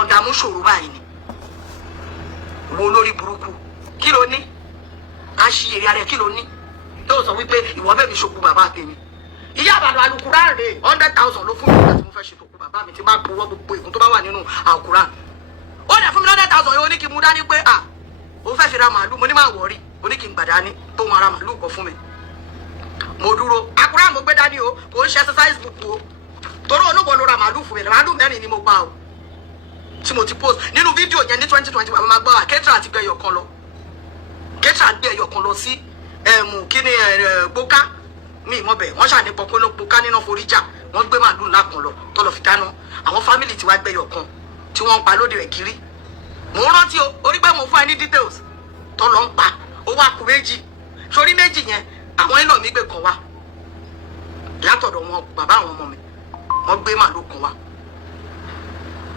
lọ dààmú ṣòro báyìí ni wo lórí burúkú kí ló ní àṣìírí ara kí ló ní yóò sọ wípé ìwọ bẹ́ẹ̀ mi ṣokú bàbá tèmi Ìyá Ìbàdàn alukura rè 100,000 ló fún mi nígbà tí mo fẹ́ ṣe tòkú bàbá mi tí bá gbowó gbogbo ìkún tó bá wà nínú àkùrá ó dẹ̀ fún mi 100,000 yóò ní kí n mú dání pé ó fẹ́ fi ra màálù mo ní máa wọ̀rí ó ní kí n gbà dání tó wọn ara màálù kọ fún mi mo dúró àkùrá mo gbé dání o kò ń ṣe exercise book o torí olóògbé ló ra màálù fún mi màálù mẹ́rin ni mo pa o tí mo ti post nínú fídíò yẹn ní 2020 bàbá máa gbọ́ àkẹ́tà àti gbé ẹyọ kan lọ kẹ́tà gbé ẹyọ kan lọ sí kíni gbóká mi ìmọ̀ bẹ̀ wọ́n ṣàní pọ̀ pé ló gbóká níná forí jà wọ́n gbé màálù ńlá kan lọ tó lọ fi dáná àwọn fámìlì tí wàá gbé ẹyọ kan tí wọ́n ń pa lóde rẹ̀ kiri mo rántí o orí pé mo fún ẹ ní details tó lọ ń pa owó àkú méjì sórí méjì yẹn àwọn iná mi gbé kan wá látọ̀dọ̀ wọn bàbá àwọn ọmọ mi wọ́n gbé màálù kan wá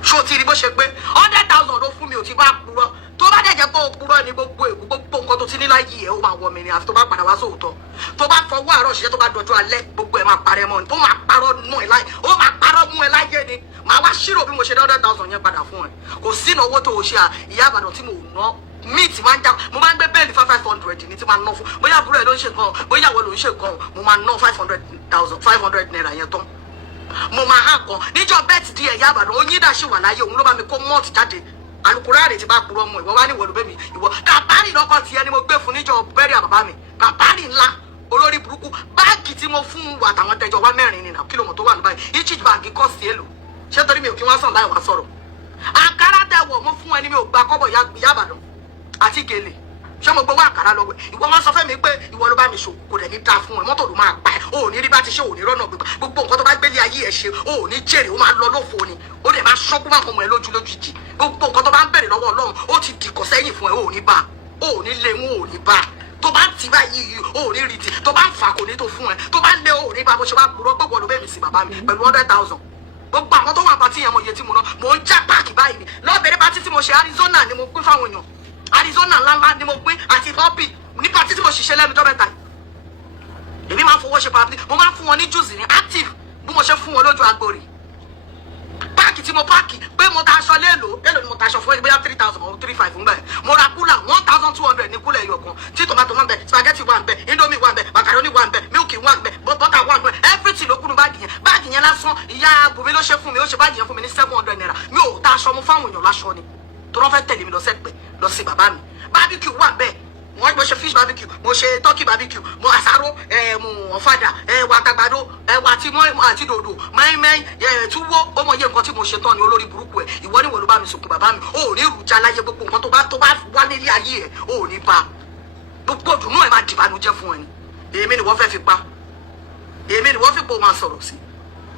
ṣó ti rí bó ṣe pé 100,000 ló fún mi ò ti bá purọ́ tó bá dẹ̀ jẹ́ pé ó purọ́ ní gbogbo èkó gbogbo nǹkan tó ti ní láyé ẹ̀ ó máa wọ mi ni àfi tó bá padà wá sóòótọ́ tó bá fọwọ́ àárọ̀ ṣiṣẹ́ tó bá dọjọ́ alẹ́ gbogbo ẹ̀ máa parẹ́ mọ́ ni ó máa parọ́ mú ẹ láyé ó máa parọ́ mú ẹ láyé ni màá wá ṣírò bí mo ṣe 100,000 yẹn padà fún ẹ kò sí ìnáwó tó o ṣe Ìyá Ìbàdàn tí mo ná míìtì máa ń já mo máa ń gbé bẹ́ẹ̀lì 500 ní tí máa ń ná fún bóyá àbúrò ẹ̀ ló ń ṣe nǹkan bóyá ìwọ ló ń ṣe nǹkan mo máa ná 500 naira yẹn tán mo máa hàn kan níjọ́ bẹ́ẹ̀tì di Ìyá Ìbàdàn oyin dà sí wà láyé òun ló bá mi kó mọ́ọ̀tì jáde alukurari ti bá purọ́ mọ́ ìwọ wá ní ìwọ ló bẹ́ mi ìwọ kàbárì lọ́kọ̀ tiẹ̀ ni mo gbé fún níjọ́ bẹ́ẹ̀rì àbàbá mi kàbárì ńlá olórí burúkú báàgì tí mo fún wa àtàwọn tẹjọ wá mẹ́rin nínú kílòmọ̀ tó wà ní báyìí each báàgì kọ́ sí èlò ṣé torí mi ò kí wọ́n sàn láì wá sọ̀rọ̀ àkàrà tẹ̀wọ̀ mo fún ẹni mi ò gba kọ́bọ̀ Ìyá Ìbàdàn àti gèlè ṣé mo gbowó àkàrà lọ́wọ́ ìwọ wọn sọ fẹ́ mi pé ìwọ ló bá mi ṣòwò kò dẹ̀ ní dáa fún ẹ mọ́tò ló máa pa ẹ o ò ní rí bá ti ṣe ò ní rọ́nà gbogbo nǹkan tó bá gbélé ayé ẹ ṣe o ò ní jèrè ó máa lọ lófo ni ó dẹ̀ máa ṣọ́kú máa fọmọ ẹ lójijì gbogbo nǹkan tó bá ń bèrè lọ́wọ́ Ọlọ́run ó ti dìkọ̀ sẹ́yìn fún ẹ o ò ní bá o ò ní lé wọn ò ní bá tó bá ti báyìí o ò ní rí ti tó bá ń fà kò ní tó fún ẹ tó bá lé o ò ní bá bó ṣe bá purọ́ gbogbo ló bẹ́ẹ̀ mi sí bàbá mi pẹ̀lú 100,000 gbogbo àwọn tó wà pàtí yẹn mo iye tí mo ná mo ń já páàkì báyìí ni lọ́ọ̀bẹ̀rẹ̀ pàtí tí mo ṣe Arizona ni mo pín fáwọn èèyàn Arizona ńláńlá ni mo pín àti bọ́ọ̀bì ní pàtí tí mo ṣiṣẹ́ lẹ́nu jọ́ mẹ́ta èmi máa ń fowó ṣe pàtí mo máa ń fún wọn ní juice ní active bí mo ṣe fún wọn lójú agbórí páàkì tí mo páàkì pé mo ta aṣọ léèlò ni mo ta aṣọ fún ẹ bóyá 3,000 or 3,500 ń bẹ mo ra kúlà 1,200 ní kúlà ẹyọ kan tí tomato wà ń bẹ spaghetti wà ń bẹ indomie wà ń bẹ macaroni wà ń bẹ milk wà ń bẹ butter wà ń bẹ everything ló kúnnú báàgì yẹn lásán ìyá Bùnmi ló ṣe fún mi ó ṣe báàgì yẹn fún mi ní 700 naira mi ò ta aṣọ mo fáwọn èèyàn láṣọ ni tó rán fẹ́ tẹ̀lé mi lọ sẹ́pẹ̀ lọ sí bàbá mi barbecue wà ń bẹ wọ́n mo ṣe fish barbecue mo ṣe turkey barbecue mo àsáró mo ọ̀fadà ẹ̀wà àtàgbàdo ẹ̀wà àti mọ́ àti dòdò mẹ́ẹ́mẹ́ túwó ó mọ iye nǹkan tí mo ṣe tán ni olórí burúkú ẹ̀ ìwọ ni wọ́n ló bá mi sùnkún bàbá mi ó ní ìrùjà láyé gbogbo nǹkan tó bá wá nílé ayé ẹ̀ ó ní bá gbogbo dùnú ẹ̀ máa dìbànújẹ́ fún ẹ ni èmi ni wọ́n fẹ́ fi pa èmi ni wọ́n fi pò máa sọ̀rọ̀ sí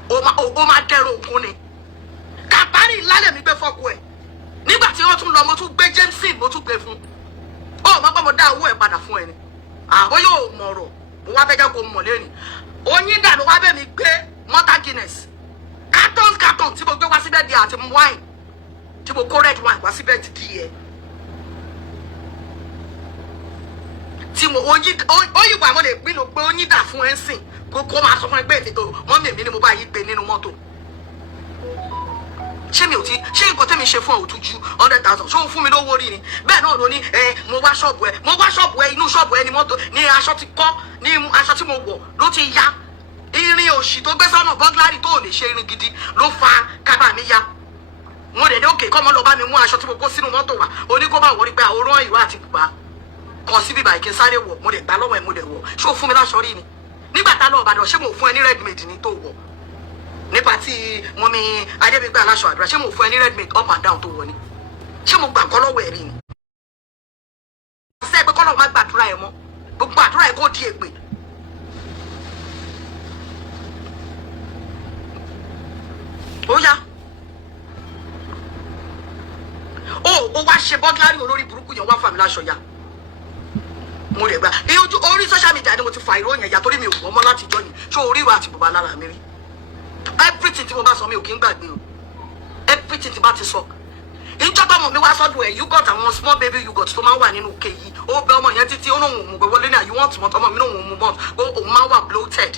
ó máa dẹ́rọ ògún ni kàbárì lálẹ́ mi gbé fọ́kù ẹ̀ nígbà tí wọ́n tún lọ mo tún gbé Jameson mo tún gbé fún ó mọ̀ pé mo dá owó ẹ̀ padà fún ẹ ni àbọ̀ yóò mọ̀rọ̀ mo wá fẹ́ jẹ́ kó mọ̀ lẹ́nu oyin dà ló wá bẹ̀ mí gbé mọ́tà Guinness carton tí mo gbé wá síbẹ̀ di àti wine tí mo kó red wine wá síbẹ̀ di ẹ̀ tí mo oyin wà mo lè gbé ló pé oyin dà fún ẹ ń sìn kó máa sọ fún ẹ pé ètò mọ́mí èmi ni mo bá yí gbé nínú mọ́tò ṣé mi ò ti ṣé nǹkan tẹ́mi ṣe fún ọ̀ tó ju 100,000 ṣó fún mi lówó rí ni bẹ́ẹ̀ náà ló ní mo wá ṣọ́ọ̀bù ẹ inú ṣọ́ọ̀bù ẹ ni mọ́tò ní aṣọ ti kọ́ ní aṣọ tí mo wọ̀ ló ti ya irin òṣì tó gbé sọ́nà bọ́gláàrì tó ò lè ṣe irin gidi ló fa kábà mi ya mo dẹ̀ ní òkè kọ́ mọ́ lọ bá mi mú aṣọ tí mo kó sínú mọ́tò wa oní kó bá wọrí pé àwòrán ìró àti bùbá kan síbí báyìí kí n sáré wọ̀ mo dẹ̀ gbà lọ́wọ́ ẹ̀ mo dẹ̀ wọ̀ ṣó fún mi láṣọ rí ni nígbà tá lọ Ìbàdàn ṣé mo fún ẹ ní ready-made ní tó wọ̀ nípa tí mo mi adébígbé aláṣọ àdúrà ṣé mo fún ẹ ní ready-made up and down tó wọ̀ ni ṣé mo gbà kọ́ lọ́wọ́ ẹ̀ rí ni ṣé ẹgbẹ́ kọ́lọ́ má gbàdúrà ẹ̀ mọ́ gbogbo àdúrà ẹ̀ kó di èpè ó yá ó wá ṣe bọ́gláàrì olórí burúkú yẹn wá fà mí láṣọ ya mo lè gbà orí social media ni mo ti fa ìròyìn ẹ̀yà torí mi ò wọ́n mọ́ láti jọ yìí ṣó orí ìwà àti bùbá lára mi rí everything tí mo bá sọ mi ò kí ń gbàgbé o everything tí bá ti sọ ìjọba ọmọ mi wá sọ́dọ̀ ẹ̀ yúgọ̀t àwọn small baby yúgọ̀t tó máa ń wà nínú òkè yìí ó bẹ ọmọ yẹn títí ó náà òun gbé wọlé ní àyè wọ́n tìmọ̀tò ọmọ mi náà òun mú bọ́ọ̀t ó òun máa wà bloated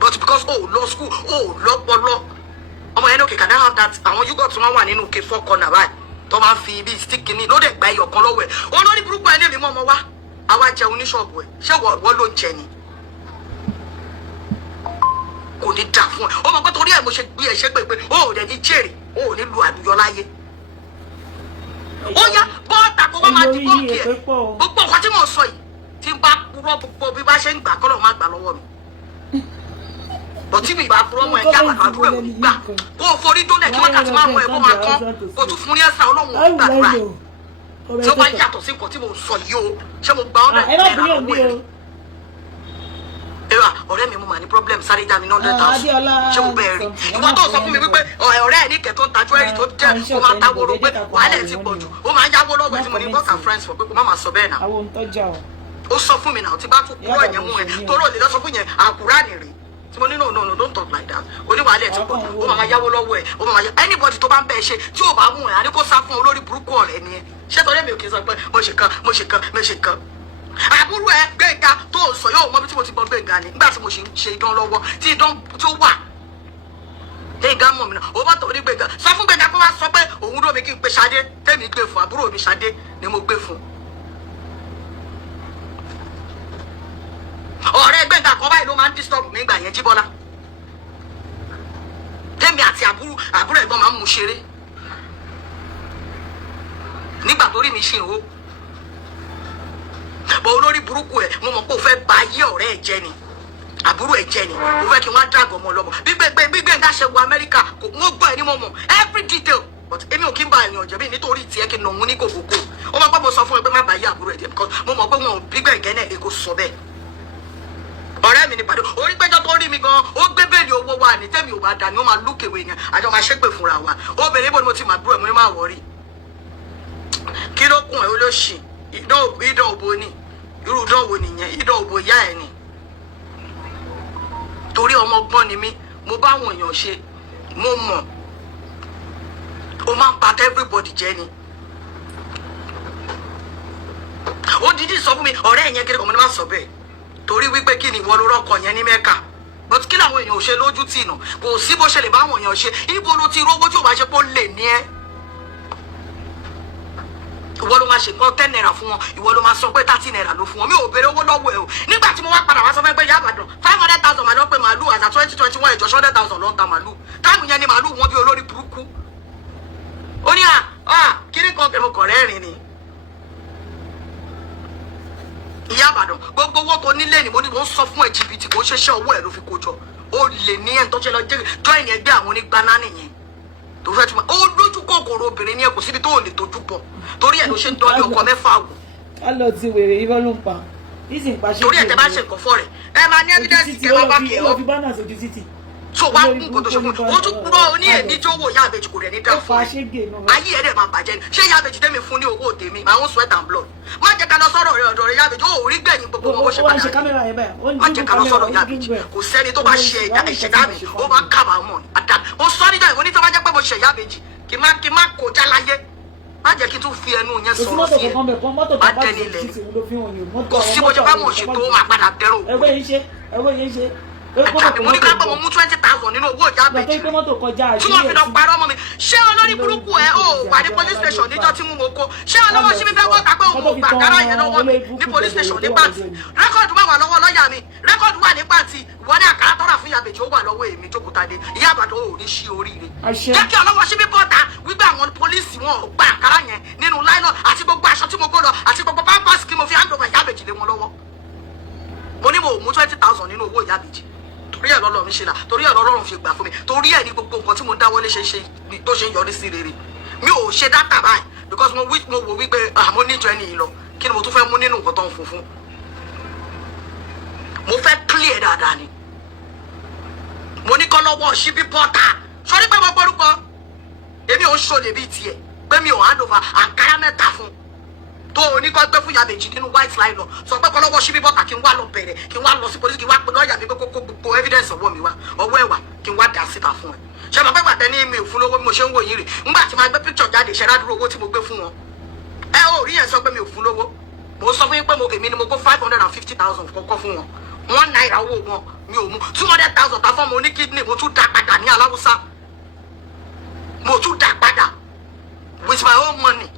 but because ó lọ school ó lọ́pọlọ ọmọ yẹn ní òkè can I have that àwọn yúgọ̀ tí wọ́n wà nínú òkè four corner báyìí tó máa ń fi bí stick ní ló dẹ̀ gba ẹyọ kan lọ́wọ́ ẹ̀ olórí burúkú ẹ̀ ní èmi mọ́ ọmọ wa àwa jẹun ní ṣọ́ọ̀bù ẹ̀ ṣé wọ́n ló ń jẹ ni kò ní dà fún ẹ ó mọ̀ pé torí ẹ̀ mo ṣe gbé ẹ ṣe pé ó ò dẹ̀ ní jèrè ó ò ní lu àlùyọ láyé ó yá bọ́ọ̀tà kó wọ́n máa di bọ́ọ̀kì ẹ̀ gbogbo nǹkan tí mo sọ yìí tí n bá purọ́ gbogbo bí bá ṣe ń gbà kọ́lọ̀ má gbà lọ́wọ́ mi bọ̀ tí mi bá purọ́ mọ́ ẹ kí àwọn àdúrà ò ní gbà kó o forí tó lẹ̀ kí wákàtí máa mọ ẹ kó máa kán kó tún fún ní ẹ̀sà ọlọ́run ò gbàdúrà tí ó bá yàtọ̀ sí nǹkan tí mo sọ yìí o ṣé mo gbà ọ́ náà ẹ̀rọ ọ̀rẹ́ mi mo mà ní problem sáré já mi ní 100,000 ṣé mo bẹ̀rẹ̀ rí ìwọ tó sọ fún mi wípé ọ̀rẹ́ ẹ̀ ní kẹ́ tó ń tajú ẹ̀rí tó jẹ́ kó máa táwóró pé wàhálà ẹ̀ ti pọ̀ jù ó máa ń yáwó lọ́wọ́ ẹ̀ tí mo ní work and friends for pé kó má máa sọ bẹ́ẹ̀ náà ó sọ fún mi náà tí bá tún kúrò ẹ̀yẹn mú ẹ torí òde lọ sọ fún yẹn àkùránì rè tí mo ní no don't talk like that oníwàhálà ẹ̀ ti pọ̀ jù ó máa yáwó lọ́wọ́ ẹ̀ ó máa yá anybody tó bá ń bẹ́ẹ̀ ṣe tí ò bá mú ẹ̀ àní kó sá fún olórí burúkú ọ̀rẹ́ ni ẹ ṣé torí mi ò kì í sọ pé mo ṣe kan àbúrò ẹ Gbénga tó sọ yóò mọ bí tí mo ti gbọ́ Gbénga ni nígbà tí mo ṣe idán lọ́wọ́ tí idán tó wà Gbénga mọ̀ mi náà ó bá tó ní Gbénga sọ fún Gbénga kó wá sọ pé òun ló mi kí n pe Ṣadé tèmi gbé fún àbúrò mi Ṣadé ni mo gbé fún ọ̀rẹ́ Gbénga kan báyìí ló máa ń disturb mi gbà yẹn Jíbọ́lá tèmi àti àbúrò ẹ̀gbọ́n máa ń mú ṣeré nígbà tó rí mi ṣe ìhó bọ̀ olórí burúkú ẹ̀ mo mọ̀ pé o fẹ́ ba ayé ọ̀rẹ́ ẹ̀ jẹ́ ni àbúrò ẹ̀ jẹ́ ni o fẹ́ kí wọ́n á dàgbọ́ ọmọ lọ́mọ bí Gbénga ṣe wọ Amẹ́ríkà kò wọ́n gbọ́ ẹ̀ ní mo mọ̀ every detail but èmi ò kí ń ba èèyàn jẹ̀bi nítorí tiẹ̀ kí n nà òun ní kòkòkò ó mọ̀ pé mo sọ fún ẹ pé má ba ayé àbúrò ẹ̀ jẹ́ because mo mọ̀ pé wọn ò bí Gbẹ̀ngẹ́ náà èkó sọ bẹ́ẹ̀ ọ̀rẹ́ mi ní pàdé orí péjọ tó rí mi gan ó gbé bẹ́ẹ̀lì owó wa ní tẹ́mi ò bá dà ní ó máa lúkèwé yẹn àjọ máa ṣépè fúnra wa obìnrin bó ni mo ti máa dúró ẹ̀ mo ní máa wọ̀ rí kí ló kún ẹ̀ olóṣì ìdán òbó ni irú ìdánwò nìyẹn ìdánwò ìyá ẹ ni torí ọmọ ọgbọ́n ni mí mo bá àwọn èèyàn ṣe mo mọ̀ ó máa ń pa everybody jẹ́ ni ó dídí sọ fún mi ọ̀rẹ́ yẹn kiri kan mo ní má sọ bẹ́ẹ̀ torí wípé kí ni ìwọ ló rọ́kọ̀ yẹn ní Mẹ́kà but kí làwọn èèyàn ò ṣe lójú tì nà kò sí bó ṣe lè bá àwọn èèyàn ṣe ibo ló ti rówó tí ò bá ṣe pé ó lè ní ẹ́ ìwọ ló máa ṣe nǹkan 10 naira fún wọn ìwọ ló máa sọ pé 30 naira ló fún wọn mi ò béèrè owó lọ́wọ́ ẹ o nígbà tí mo wá padà wá sọ fẹ́ pé Ìyá Ìbàdàn 500,000 màá lọ pé màálù àti 2021 ìjọ 100,000 ló ń ta màálù táàmù yẹn ni màálù wọn bí olórí burúkú ó ní kíní kan kẹmọ kọ̀rẹ́ rìn ni Ìyá Ìbàdàn gbogbo owó tó nílé ni mo ní mo ń sọ fún ẹ jìbìtì kò ń ṣeṣẹ́ owó ẹ ló fi kó jọ ó lè ní ẹ̀ tó ṣe lọ join ẹgbẹ́ àwọn onígbaná nìyẹn tó fẹ́ túmọ̀ ó lójú kòkòrò obìnrin ní ẹ kò síbi tó ò lè tójú pọ̀ torí ẹ̀ ló ṣe ń dọ́lé ọkọ mẹ́fà wò. ká lọ ti wèrè irọ́ ló ń pa torí ẹ̀ tẹ́ bá ṣe nǹkan fọ́ rẹ̀ ẹ máa ní evidence kẹ́ máa bá kí ẹ ọ́ so wá kún nǹkan tó ṣe fún mi ó tún kúrò ní èmi tí ó wò Ìyá Ìbejì kò rẹ̀ ní dá fún mi ayé ẹ̀ dẹ̀ máa bàjẹ́ ni ṣé Ìyá Ìbejì tẹ́mi fún ní owó tèmi my own sweat and blood má jẹ́ ká lọ sọ̀rọ̀ rẹ̀ ọ̀dọ̀ rẹ̀ Ìyá Ìbejì ó rí gbẹ̀yìn gbogbo owó ṣe padà má jẹ́ ká lọ sọ̀rọ̀ Ìyá Ìbejì kò sẹ́ni tó bá ṣe ìṣẹ̀dá mi ó máa kábàámọ̀ àdá ó sọ níjọ́ ìwọ ní tó bá jẹ́ pé mo ṣe Ìyá Ìbejì kí má kọjá láyé má jẹ́ kí n tún fi ẹnu yẹn sọ̀rọ̀ sí ẹ má dẹni ilẹ̀ ni kò sí bó ṣe bá mọ̀ ṣe tó máa padà dẹrù àtàbí mo ní ká pọ̀ mo mú 20,000 nínú owó Ìyá Ìbejì tí wọ́n fi lọ parọ́ mọ́ mi ṣé olórí burúkú ẹ ó wà ní police station níjọ́ tí mo kó ṣé olówó ṣí mi fẹ́ wọ́n kápẹ́ òun gbà kára yẹn lọ́wọ́ mi ní police station ní pàǹtí rẹ́kọ̀dù wà lọ́wọ́ lọ́ọ̀yà mi rẹ́kọ̀dù wà ní pàǹtí wọ́n ní àkàrà tọ́ra fún Ìyá Ìbejì ó wà lọ́wọ́ èmi Jokotade Ìyá Ìbàdàn ò ní ṣí oríire jẹ́ kí olówó ṣí mi bọ́ta wípé àwọn pólíìsì wọn ò gba àkàrà yẹn nínú láìlọ́n àti gbogbo aṣọ tí mo kó lọ àti gbogbo pampers kí mo fi hand over Ìyá Ìbejì lé wọn lọ́wọ́ mo ní mo mú 20,000 nínú owó Ìyá Ìbejì torí ẹ̀ lọ́lọ́run ṣe là torí ẹ̀ lọ́lọ́run fi gbà fún mi torí ẹ̀ ní gbogbo nǹkan tí mo dáwọ́lé ṣe tó ṣe ń yọrí sí rere mi ò ṣe dátà báyìí because mo wò wípé mo níjọ ẹni yìí lọ kí ni mo tún fẹ́ mú nínú nǹkan tó ń funfun mo fẹ́ clear dáadáa ni mo ní kọ́ lọ́wọ́ ṣíbí bọ́tà sọrí pé mo gbórúkọ èmi ò ń ṣòlè bíi tiẹ̀ pé mi ò hand over àǹkárá mẹ́ta fún tó o ní kọ́ gbé fún Ìyá Ìbejì nínú white line lọ sọ pé kọ́ lọ́wọ́ ṣíbí bọ́tà kí n wá lọ bẹ̀rẹ̀ kí n wá lọ sí polisi kí n wá pe lọ́ọ̀yà mi pé kókó gbogbo evidence ọwọ́ mi wá ọwọ́ ẹ̀wà kí n wá dà síta fún ẹ ṣé mo pẹ́ gbàtẹ́ ní mi ò fún lówó bí mo ṣe ń wò yín rè ńgbà tí máa gbé picture jáde ṣe rádúró owó tí mo gbé fún wọn ẹ ò rí yẹn sọ pé mi ò fún lówó mo sọ fún yín pé èmi ni mo kó 550,000 kọ́kọ́ fún wọn 1 naira owó wọn mi ò mú 200,000 ta fún ọmọ oní kidney mo tún dá padà ní aláwùsá mo tún dá padà with my own money.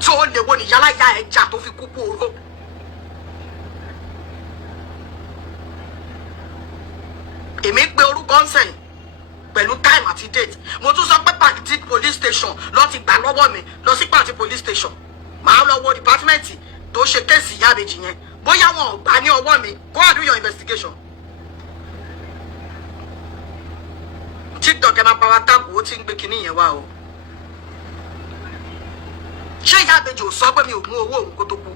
So ó lè wo ni yálà ya ẹja tó fi kú kú oró. Èmi gbé orúkọ ń sẹ́yìn pẹ̀lú time àti date. Mo tún sọ pé pàtí police station lọ ti gbà lọ́wọ́ mi lọ sí pàtí police station. Màá lọ wo department tó ṣe kéèsì Ìyá Ìbejì yẹn. Bóyá wọn ò gbà ní ọwọ́ mi, go and do your investigation. TikTok ẹ máa pa wá táàbù ó ti ń gbé kinní yẹn wá o. Ṣé Ìyá Ìbejì ò sọ pé mi ò mú owó òun kó tó kú?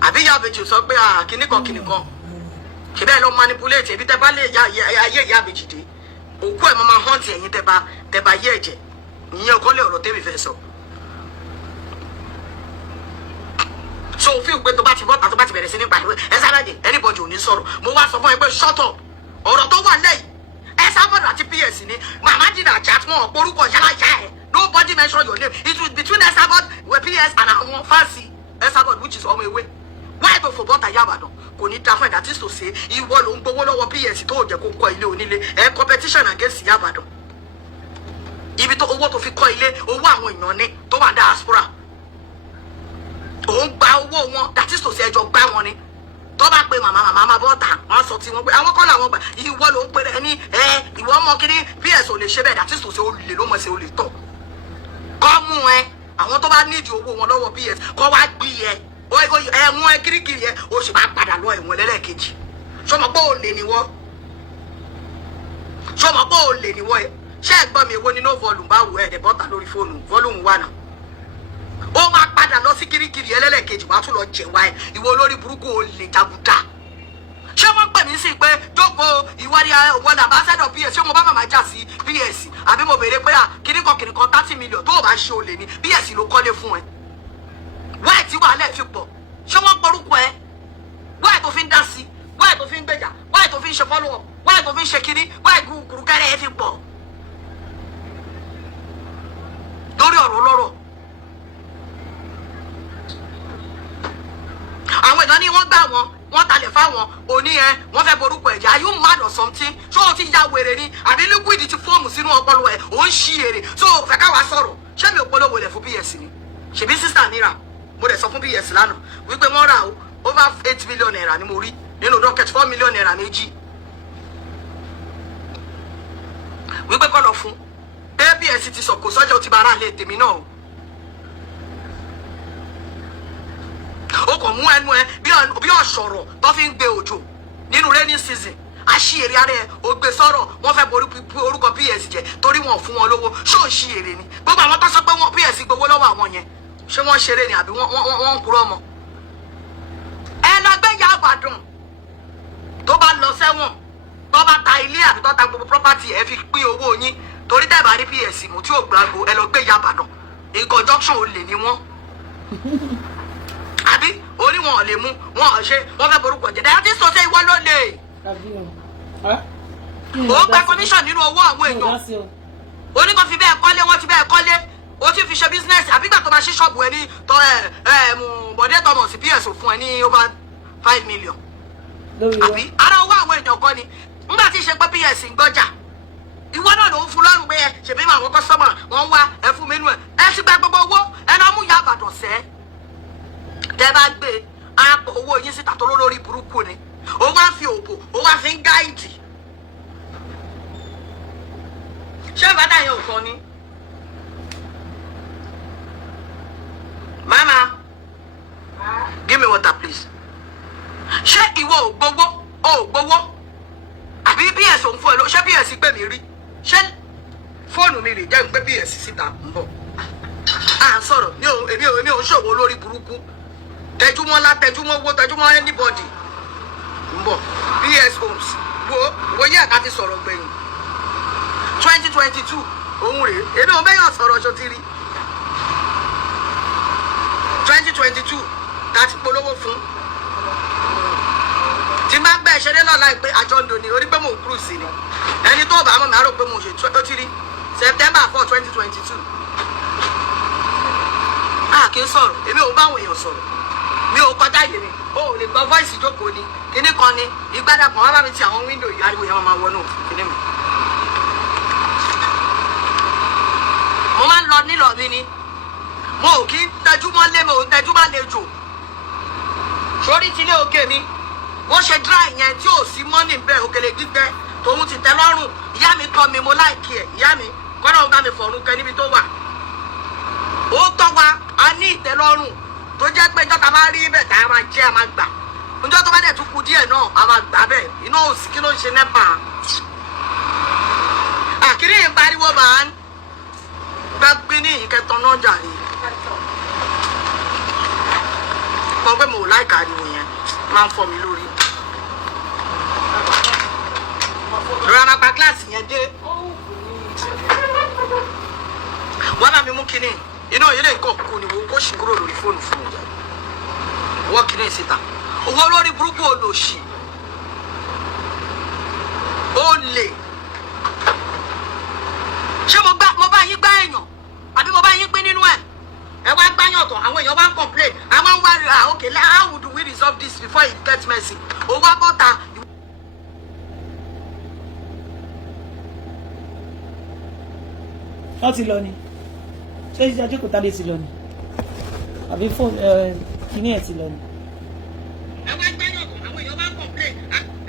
Àbí Ìyá Ìbejì ò sọ pé kinní kan ṣe bẹ́ẹ̀ lọ manipulate ẹbí tẹ bá lè ayé Ìyá Ìbejì dé òkú ẹ̀ máa hunt ẹ̀yìn tẹ bá yé ẹ̀jẹ̀ ìyẹn ọkọ lè ọ̀rọ̀ tẹ́mi fẹ́ sọ. So òfin ìgbé tó bá ti bọ́ta tó bá ti bẹ̀rẹ̀ sí ní pàdé ẹ sábàdé anybody ò ní sọ̀rọ̀ mo wá sọ fún ẹ pé shut up ọ̀rọ̀ tó wà lẹ́yìn ẹ sábàdé àti PS ní màmá jìnnà chat wọn orúkọ yàrá ìyá ẹ nobody mention your name it was between Esabod with PS and àwọn fancy Esabod which is ọmọ ewé why tó fò bọ́ta Ìyá Ìbàdàn kò ní da fún ẹ̀dá tí sò ṣe ìwọ ló ń gbowó lọ́wọ́ PS tó jẹ́ kó kọ́ ilé onílé ẹ̀ competition against Ìyá Ìbàdàn ibi tó owó tó fi kọ́ ilé owó àwọn èèyàn ní tó wà diaspora òun gba owó wọn that is to say ẹjọ́ gbá wọn ni tó bá pe màmá bọ́ta wọn sọ tí wọn pé àwọn kọ́ làwọn gbà ìwọ ló ń pè rẹ ní ìwọ ọmọ kiri PS ò lè ṣe bẹ́ẹ̀ that is to say olè ló mọ̀ ṣe olè tọ̀ kọ́ mú ẹ àwọn tó bá nídìí owó wọn lọ́wọ́ PS kọ́ wá gbé ẹ mú ẹ kirikiri ẹ o sì máa padà lọ ẹ̀wọ̀n lẹ́lẹ́kejì sọmọ pé olè ni wọ́ ẹ ṣé ẹ̀gbọ́n mi èwo ni no volume bá wù ẹ̀ dẹ̀ bọ́ta lórí fóònù volume wà náà ó máa padà lọ sí kirikiri ẹlẹ́lẹ́kejì wàá tún lọ jẹ̀wá ẹ̀ ìwọ olórí burúkú olè jàgùdà ṣé wọ́n pè mí sí pé jókòó ìwọ́n ambassador PS ṣé mo bá màmá jà sí PS àbí mo béèrè pé kìnnìkan 30 million tó o bá ṣe olè ní PS ló kọ́lé fún ẹ wáì tí wàhálà ẹ̀ fi pọ̀ ṣé wọ́n porúkọ ẹ wáì tó fi ń dá sí wáì tó fi ń gbèjà wáì tó fi ń ṣe follow up wáì tó fi ń ṣe kiri wáì kùrùkẹ́rẹ́ ẹ fi pọ̀ lórí ọ̀rọ̀ lọ́rọ̀ àwọn ìdán ni wọ́n gbà wọ́n talẹ̀ fáwọn òní ẹ wọ́n fẹ́ borúkọ ẹ̀jẹ̀ are you mad or something ṣé o ti ya wèrè ni àbí liquid ti fọ́ọ̀mù sínú ọpọlọ ẹ̀ ò ń ṣí èrè so fẹ́ káwa sọ̀rọ̀ ṣé mi ò polówó lẹ̀ fún PS ni ṣèbí sísà nira mo dẹ̀ sọ fún PS lánàá wípé wọ́n rà ó over 8 million naira ni mo rí nínú docket 4 million naira méjì wípé kọ́ lọ fún PS ti sọ̀kò sọ́jà ó ti bára lé tèmi náà o kò mú ẹnu ẹ bí ọ̀ṣọ̀rọ̀ tó fi ń gbé òjò nínú rainy season àṣìírí ara ẹ ò gbé sọ̀rọ̀ wọ́n fẹ́ borí orúkọ PS jẹ torí wọn ò fún wọn lówó ṣó ń ṣìírí ni gbogbo àwọn tó sọ pé wọn PS gbowó lọ́wọ́ àwọn yẹn ṣé wọ́n ṣeré ni àbí wọ́n ń purọ́ mọ́ ẹ lọ gbé Ìyá Ìbàdàn tó bá lọ sẹ́wọ̀n tó bá ta ilé àbí tó ta gbogbo property ẹ fi pín owó yín torí tẹ́ bá rí PS mú tí ò gbàgbó ẹ lọ gbé Ìyá Ìbàdàn in conjunction ò lè ní wọ́n àbí orí wọn ò lè mú wọn ò ṣe wọn fẹ́ borúkọ jẹ dáyà tí sọ ṣe ìwọ ló lè ó gba commission nínú owó àwọn èèyàn oníkan fi bẹ́ẹ̀ kọ́lé wọ́n ti bẹ́ẹ̀ kọ́lé ó ti fi ṣe business àbígbà tó máa ṣí ṣọ́ọ̀bù ẹ ní Bọ̀dé Thomas PS fún ẹ ní over 5 million àbí ara owó àwọn èèyàn kan ni nígbà tí ṣe pé PS ń gbọ́jà ìwọ náà ló ń fún lọ́rùn pé ẹ ṣèbí àwọn kọ́sọ́mà wọ́n wá ẹ fún mi nú ẹ ti gba gbogbo owó ẹ náà mú Ìyá Ìbàdàn sẹ́ tẹ́ bá gbé àpò owó yín síta tó lórí burúkú ni ó wá fi òbò ó wá fi ń gáìdì ṣé ìbádà yẹn ò kan ni mama give me water please ṣé ìwọ ò gbowó àbí PS òun fún ẹ lọ ṣé PS gbé mi rí ṣé fóònù mi rè jẹ́ ń gbé PS síta ń bọ̀ à ń sọ̀rọ̀ èmi ò ń ṣòwò lórí burúkú tẹjúmọ́ owó tẹjúmọ́ anybody ń bọ̀ PS homes wo yẹ ká ti sọ̀rọ̀ gbẹ̀yìn 2022 òun rèé èmi ò mẹ́yàn sọ̀rọ̀ ṣo ti rí 2022 láti polówó fún tí máa ń gbẹ́ ìṣeré lọ́la pé àjọ ń dòní orí pé mò ń cruise ni ẹni tó bá mọ̀ mi àrò pé mo ṣe tó ti rí September 4 2022 kì í sọ̀rọ̀ èmi ò bá àwọn èèyàn sọ̀rọ̀ mi ò kọjá yìí ni o ò lè gbọ́ voice ìjókòó ni kíní kan ni ìgbádà kan wá bá mi ti àwọn window yìí ariwo yẹn máa wọnú kíní mi lọ mi ni mo ò kí tẹjúmọ́ lé mo ò tẹjúmọ́ lè jò sórí tilé òkè mi wọ́n ṣe dry yẹn tí ò sí mọ́nì bẹ́ẹ̀ òkèlè gbígbẹ tòun ti tẹ́ lọ́rùn ìyá mi tọ́ mi mo láìkí ẹ̀ ìyá mi kọ́nà ó bá mi fọ̀rùn kẹ níbi tó wà ó tọ́ wa a ní ìtẹ́lọ́rùn tó jẹ́ pé ìjọba máa rí bẹ̀ tá a máa jẹ́ a máa gbà ọjọ́ tó bá dẹ̀ tún kù díẹ̀ náà a máa gbà bẹ́ẹ̀ iná òsì kí ló ń ṣe nẹ́pà àkírí yìí ń pariwo màá ń gbàgbé ní ìkẹtọ náà jàre mọ pé mo ò láìka ariwo yẹn máa ń fọ́ mi lórí rọra máa pa kíláàsì yẹn dé wọ́n bá mi mú kínní iná yìí lè kọ́ kú ni wo kó sì kúrò lórí fóònù fún mi wọ́n kínní síta owó lórí burúkú olóṣì ó lè ṣé mo bá yín gbá èèyàn àbí mo bá yín pín nínú ẹ̀ ẹ wá gbáyàn tán àwọn èèyàn wá ń complain àwọn ń wá okay how would we resolve this before it gets messy owó abọ́ta. wọ́n ti lọ ni ṣé ìjà Jokotade ti lọ ni àbí fóònù kìíní ẹ̀ ti lọ ni. ẹ wá gbáyàn tán àwọn èèyàn wá ń complain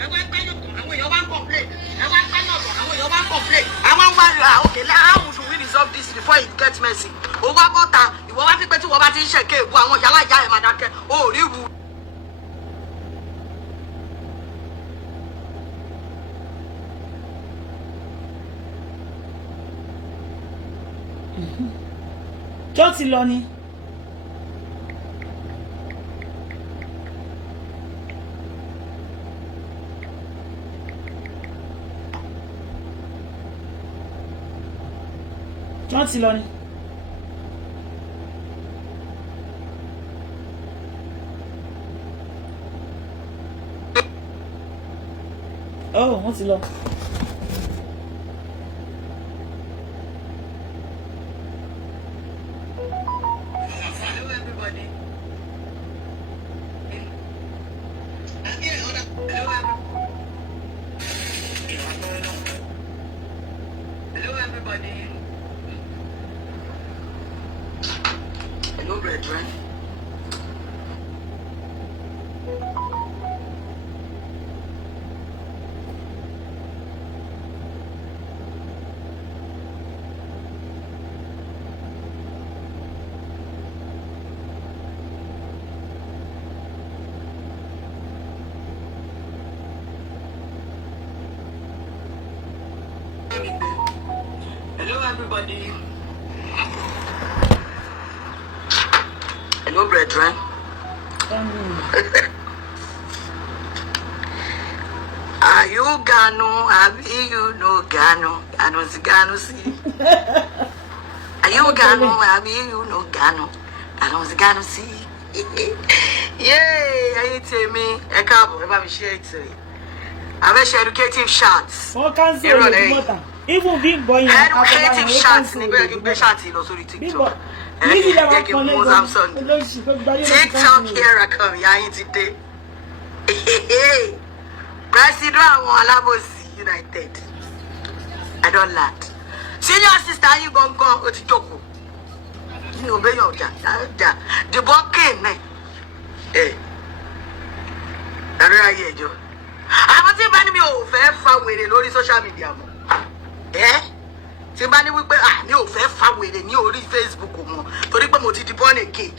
ẹ wá gbáyàn tán àwọn èèyàn wá ń complain ẹ wá gbáyàn tán àwọn èèyàn wá ń complain àwọn ń wá okay how would we resolve this before it gets messy owó abọ́ta ìwọ wá pípẹ́ tí wọ́n bá ti ń ṣèké èbú àwọn yàrá ìyá ẹ̀ máa dákẹ́ ó rí wu. jọ́ ti lọ ni. jọ́ ti lọ ni. oh wọ́n ti lọ. Hello, brethren. Hello, everybody. Hello, brethren. Are you Gano? Have you no Gano? Gano's Gano, see? Are you Gano? Have you no Gano? Gano's Gano, see? Yay! I hate me. I can't believe I'm sharing it. I wish educative shots. Wọ́n cancel the mother. Even big boy in educative shots. Ni bẹ́ẹ̀ shots lọ sórí TikTok. TikTok here I come. Yayin ti dé. President àwọn Alábòsí United. I don't laugh. Senior sister yín gangan ó ti jókòó. Mi ò bẹ́yàn ọjà. The bucket náà. Àrẹ ayé ẹjọ́. Àwọn tí bá ní mi ò fẹ́ fa wèrè lórí social media mọ́ tí bá ní wípé mi ò fẹ́ fa wèrè ní orí Facebook mọ́ torí pé mo ti di born again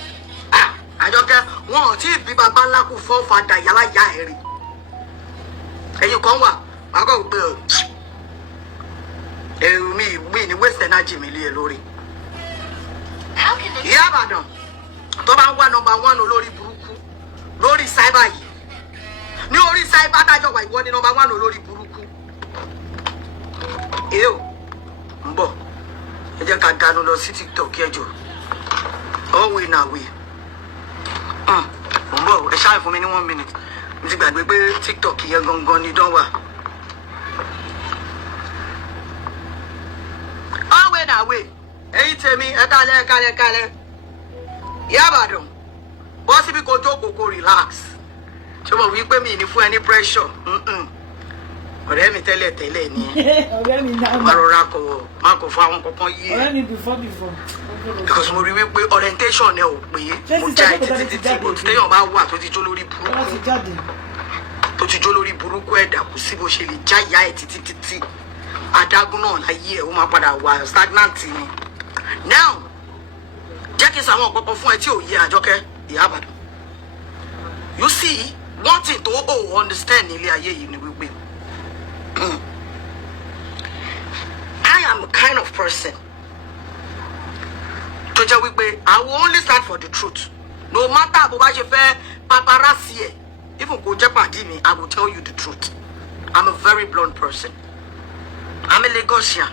Àjọkẹ́ wọn ò tí ì bí bàbá ńlá kú fọ́ fàdà yàrá ìyá ẹ̀ rí ẹ̀yin kan wà wàá kọ́ pé ẹ̀rù mi ní waste energy mi lé e lórí. Ìyá Ìbàdàn tó bá ń wá number 1 olórí burúkú lórí cyber yìí ní orí cyber dájọ́ wà ìwọ ní number 1 olórí burúkú. Ń bọ̀ ẹ jẹ́ ká ganu lọ sí TikTok ẹjọ́ ọ̀wé náà wé ń bọ̀ ẹ ṣáà fún mi ní 1 minute mo ti gbàgbé pé TikTok yẹn gangan ni dán wà. ọ̀wé náà wé ẹ̀yin tèmi ẹ kálẹ̀ Ìyá Ìbàdàn bọ́ síbi kó jókòó kó relax ṣé mo wí pé mi ní fún ẹ ní pressure ọ̀rẹ́ mi tẹ́lẹ̀ ni ọ̀rẹ́ mi náà má rọra kọ̀ má kọ̀ fún àwọn kankan yìí. ọ̀rẹ́ mi before. because mo rí wípé orientation ẹ ò pé mo já títí bó téèyàn bá wà tó ti jó lórí burúkú tó ti jó lórí burúkú ẹ̀dá kò sí bó ṣe lè já ìyá ẹ̀ títí adágún náà láyé ẹ̀ ó máa padà wà stagnant ni. Now jẹ́ kí n sàwọn ọ̀pọ̀pọ̀ fún ẹ tí ò yé Àjọkẹ́ Ìyá Ìbàdàn. You see, one thing to understand nílé ayé yìí ni wípé I am a kind of person tó jẹ́ wípé I will only stand for the truth. No matter bó bá ṣe fẹ́ paparazzi ẹ̀, even kò jẹ́ pàdé mi, I will tell you the truth. I'm a very blunt person. I'm a Lagosian.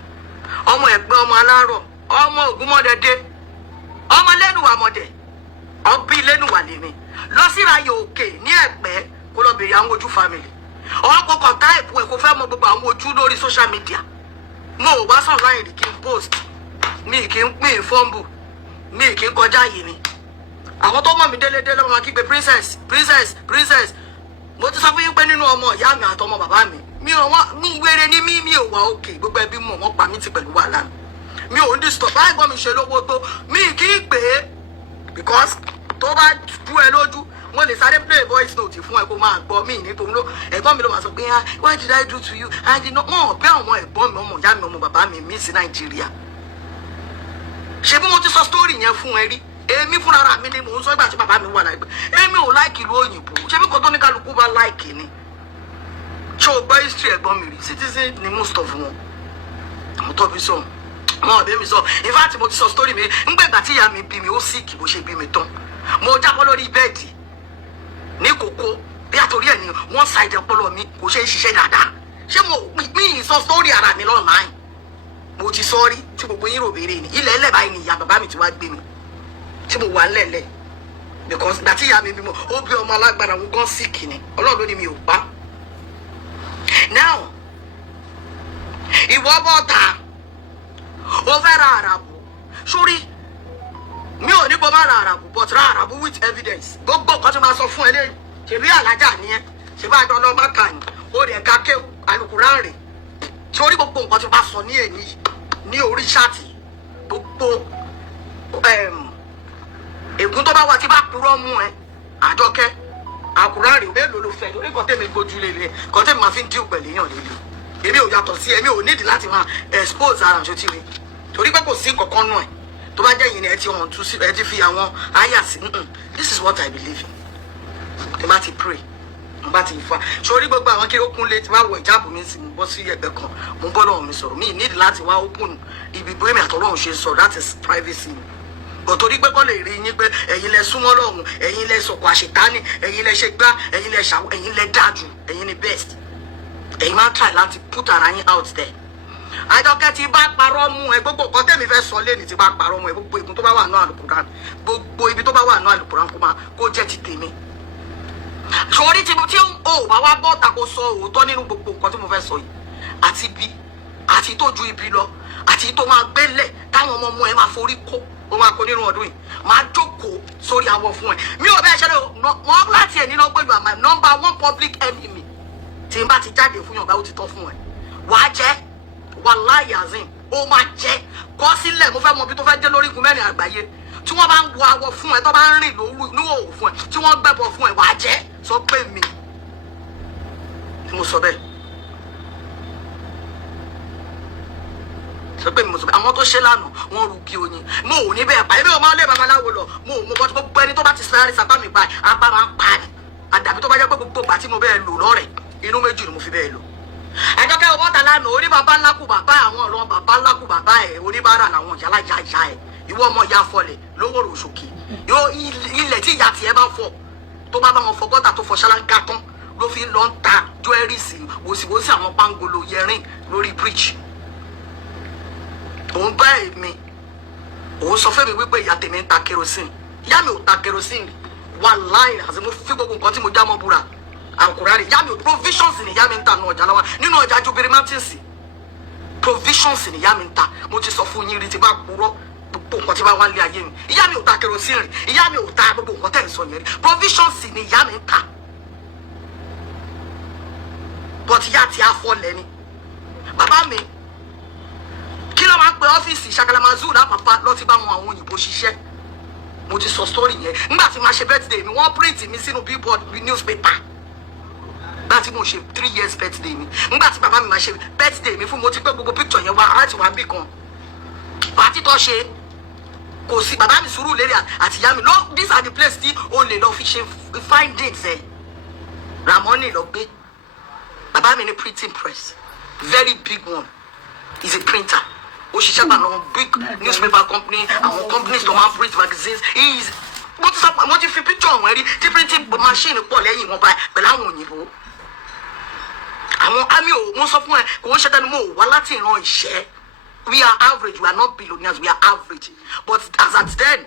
Ọmọ Ẹ̀pẹ́, ọmọ Alárọ̀, ọmọ Ògúnmọ́dẹ̀dẹ̀, ọmọ Lẹ́nuwàmọ̀dẹ̀, ọbí Lẹ́nuwà lèmi. Lọ sí Ìrayè Òkè ní Ẹ̀pẹ́ kó lọ bèrè àwọn ojú family. Ọkọ̀ kan táìpù ẹ̀ kó fẹ́ mọ gbogbo àwọn ojú lórí social media. Mo ò wá sọ̀rọ̀ láyìn kí n post. Mi kì í pín fọ́ǹbù. Mi kì í kọjá yìí ni. Àwọn tó mọ̀ mí délédé lọ́mọ máa kígbe princess. Mo ti sọ fún yín pé nínú ọmọ ìyá mi àtọmọ bàbá mi. Mi ò wọ́n ní wéré ní mi ò wá òkè. Gbogbo ẹbí mọ̀ wọ́n pa mí ti pẹ̀lú wàhálà mi. Mi ò ń disturb báyìí gbọ́ mi ṣe lówó tó. Mi kì í pè é because tó bá tú ẹ lójú mo lè sáré play voice note fún ẹ kó máa gbọ́ mí ní tòun ló ẹ̀gbọ́n mi ló máa sọ pé what did I do to you? I did not mọ̀ bí àwọn ẹ̀gbọ́n mi ọmọ ìyá mi ọmọ bàbá mi mí sí Nàìjíríà. Ṣé bí mo ti sọ story yẹn fún ẹ rí? Èmi fúnra mi ni mò ń sọ ìgbà tí bàbá mi wà láìpẹ́. Èmi ò like ìlú òyìnbó. Ṣé bí kò tó ní kálukú bá like ni? Ṣé o gbọ́ history ẹ̀gbọ́n mi rí? Citizen ni most of wọn. Àwọn tó fi sọ wọn ọ̀bẹ mi sọ. In fact mo ti sọ story mi ńgbẹ̀gbà tí ìyá mi bí mi ó sick bó ṣe bí mi tán. Mo jábọ́ lórí bẹ́ẹ̀dì ní kókó bí àtòrí ẹ̀ ni wọ́n ṣàìdẹ̀ ọpọlọ mi kò ṣe é ṣiṣẹ́ dáadáa. Ṣé mo mi sọ story ara mi online? Mo ti sọ rí tí gbogbo yín rò béèrè ni ilẹ̀ ẹlẹ́ báyìí ni ìyá bàbá mi ti wá gbé mi tí mo wà ńlẹ̀lẹ̀ because ìgbà tí ìyá mi bímọ ó bí ọmọ alágbára òun gan sick ni Ọlọ́run ló ní mi ò pa. Now ìwọ bọ́ta ó fẹ́ ra àràbù sórí mi ò ní kó má ra àràbù but ra àràbù with evidence. Gbogbo nǹkan tí máa sọ fún ẹ lẹ́yìn ṣèbí alájà ni ẹ ṣèbí àjọ lọ má kà ní ó rẹ̀ ká ké Al-Qur'an rè sórí gbogbo nǹkan tí bá sọ ní èyí ní orí ṣáàtì gbogbo ègún tó bá wà tí bá purọ́ mú ẹ Àjọkẹ́ Al-Qur'an rè mélòó ló fẹ́ lórí kọ́tẹ́ mi gbójú lélẹ̀ kọ́tẹ́ mi máa fi ń dín pẹ̀lú èèyàn lélẹ̀ èmi ò yàtọ̀ sí èmi ò nídìí láti máa expose ara ṣe tí mi torí pé kò sí nǹkan nù ẹ̀ tó bá jẹ́ yìí ni ẹ ti hàn tú sí ẹ ti fi àwọn àyà sí this is what I believe in tí bá ti pray mo bá ti fa sórí gbogbo àwọn kí ó kún lé tí bá wọ ìjáàbù mi sí mo bọ́ sí ẹgbẹ́ kan mo bọ́ lọ́wọ́ mi sọ̀rọ̀ mi need láti wá open ibi bóyá mi àtọ́lọ́run ṣe sọ that is privacy mi bọ̀ torí pé kọ́ lè rí yín pé ẹ̀yin lẹ súnmọ́ lọ́hùn ẹ̀yin lẹ sọ̀kọ̀ àṣetánì ẹ̀yin lẹ ṣe gbá ẹ̀yin lẹ ṣàwọ̀ ẹ̀yin lẹ dájú ẹ̀yin ni best ẹ̀yin máa try láti put ara yín out there. Àjọkẹ́ ti bá parọ́ mú ẹ gbogbo nǹkan tẹ́mi fẹ́ sọ lẹ́ni ti bá parọ́ mú ẹ gbogbo ibi tó bá wà náà Al-Qur'an gbogbo ibi tó bá wà náà Al-Qur'an kó jẹ́ ti tèmi. Sọ̀rí tí ó bá wá bọ́ ta kó sọ òótọ́ nínú gbogbo nǹkan tí mo fẹ́ sọ yìí àti bí àti tó ju ibi lọ àti tó máa gbélẹ̀ táwọn ọmọ ẹ máa forí kó ó máa kó nínú ọdún yìí máa jókòó sórí awọ fún ẹ mi ò bẹ́ẹ̀ ṣẹlẹ̀ wọ́n láti ẹ̀ nínú pé you are my number one public enemy tí n bá ti jáde fún yàn báwo ti tán fún ẹ wàá jẹ́ wàláhì azim ó máa jẹ́ kọ́ sílẹ̀ mo fẹ́ mọ bí tó fẹ́ dé lórí igun mẹ́rin àgbáyé tí wọ́n bá ń wo awọ fún ẹ tó bá ń rìn lóru níwòwò fún ẹ tí wọ́n gbẹ́bọ fún ẹ wàá jẹ́ sọ pé mi mo sọ bẹ́ẹ̀ sọ pé mi mo sọ bẹ́ẹ̀ àwọn tó ṣe lánàá wọ́n rú kí oyin mo ò ní bẹ́ẹ̀ pa èmi ò máa lé babaláwo lọ mo ò mọ bọ́ tí gbogbo ẹni tó bá ti sáré sapá mi báyìí apá máa ń pa ni àdàbí tó bá jẹ́ pé gbogbo ìgbà tí mo bẹ́ẹ̀ lò lọ́rẹ̀ inú méjì ni mo fi bẹ́ẹ̀ lò. Àjọkẹ́ owó ta lánàá orí bàbá ńlá kù bàbá àwọn ọ̀rọ̀ bàbá ńlá kù bàbá ẹ̀ oníbàárà làwọn ìyálà ìyá ẹ̀ ìwọ ọmọ ìyá fọlẹ̀ lówó rò sókè yóò ilẹ̀ tí ìyá tiẹ̀ bá fọ tó bá wọn fọ gọ́tà tó fọ ṣáláńgá tán ló fi lọ ń ta jewelries wòsíwòsí àwọn pangolo yẹrin lórí bridge. Òun bá èmi òun sọ fẹ́mi wípé ìyá tèmi ń ta kerosene ìyá mi ò ta kerosene wàláhì àti mo fi gbogbo nǹkan tí mo já mọ́ búra Al-Qur'an ìyá mi provisions ni ìyá mi ń ta nínú ọjà lọ́wọ́ nínú ọjà Jubilee Mountains provisions ni ìyá mi ń ta mo ti sọ fún yín rí ti bá purọ́ gbogbo nǹkan tí bá wá lé ayé mi ìyá mi ò ta kerosene rí ìyá mi ò ta gbogbo nǹkan tẹ̀ ń sọ yẹn rí provisions ni ìyá mi ń ta but ìyá ti afọlẹ̀ ni bàbá mi kí ló máa ń pe ọ́fíìsì Ṣàkàlàmàzù lápapá lọ ti bá wọn àwọn òyìnbó ṣiṣẹ́ mo ti sọ story yẹn nígbà tí màá ṣe birthday mi wọ́n print mi sínú billboard newspaper nígbà tí mo ṣe 3 years birthday mi nígbà tí bàbá mi máa ṣe birthday mi fún mo ti gbé gbogbo picture yẹn wá láti wá bí kan pàtí tó ṣe kò sí bàbá mi sùúrù lérè àti ìyá mi lọ these are the place tí o lè lọ fi ṣe findings ẹ Ramoni lọ gbé bàbá mi ní printing press very big one is a printer ó ṣiṣẹ́ bá àwọn big newspaper company àwọn companies tó máa print magazines he is mo ti fi picture ọ̀hún rí tí printing machine pọ̀ lẹ́yìn wọn báyìí pẹ̀lú àwọn òyìnbó àwọn àmì ò wọ́n sọ fún ẹ kò wọ́n ṣe tẹnu mọ́ wá láti ìran ìṣẹ́ we are average we are not billionaires we are average but as at then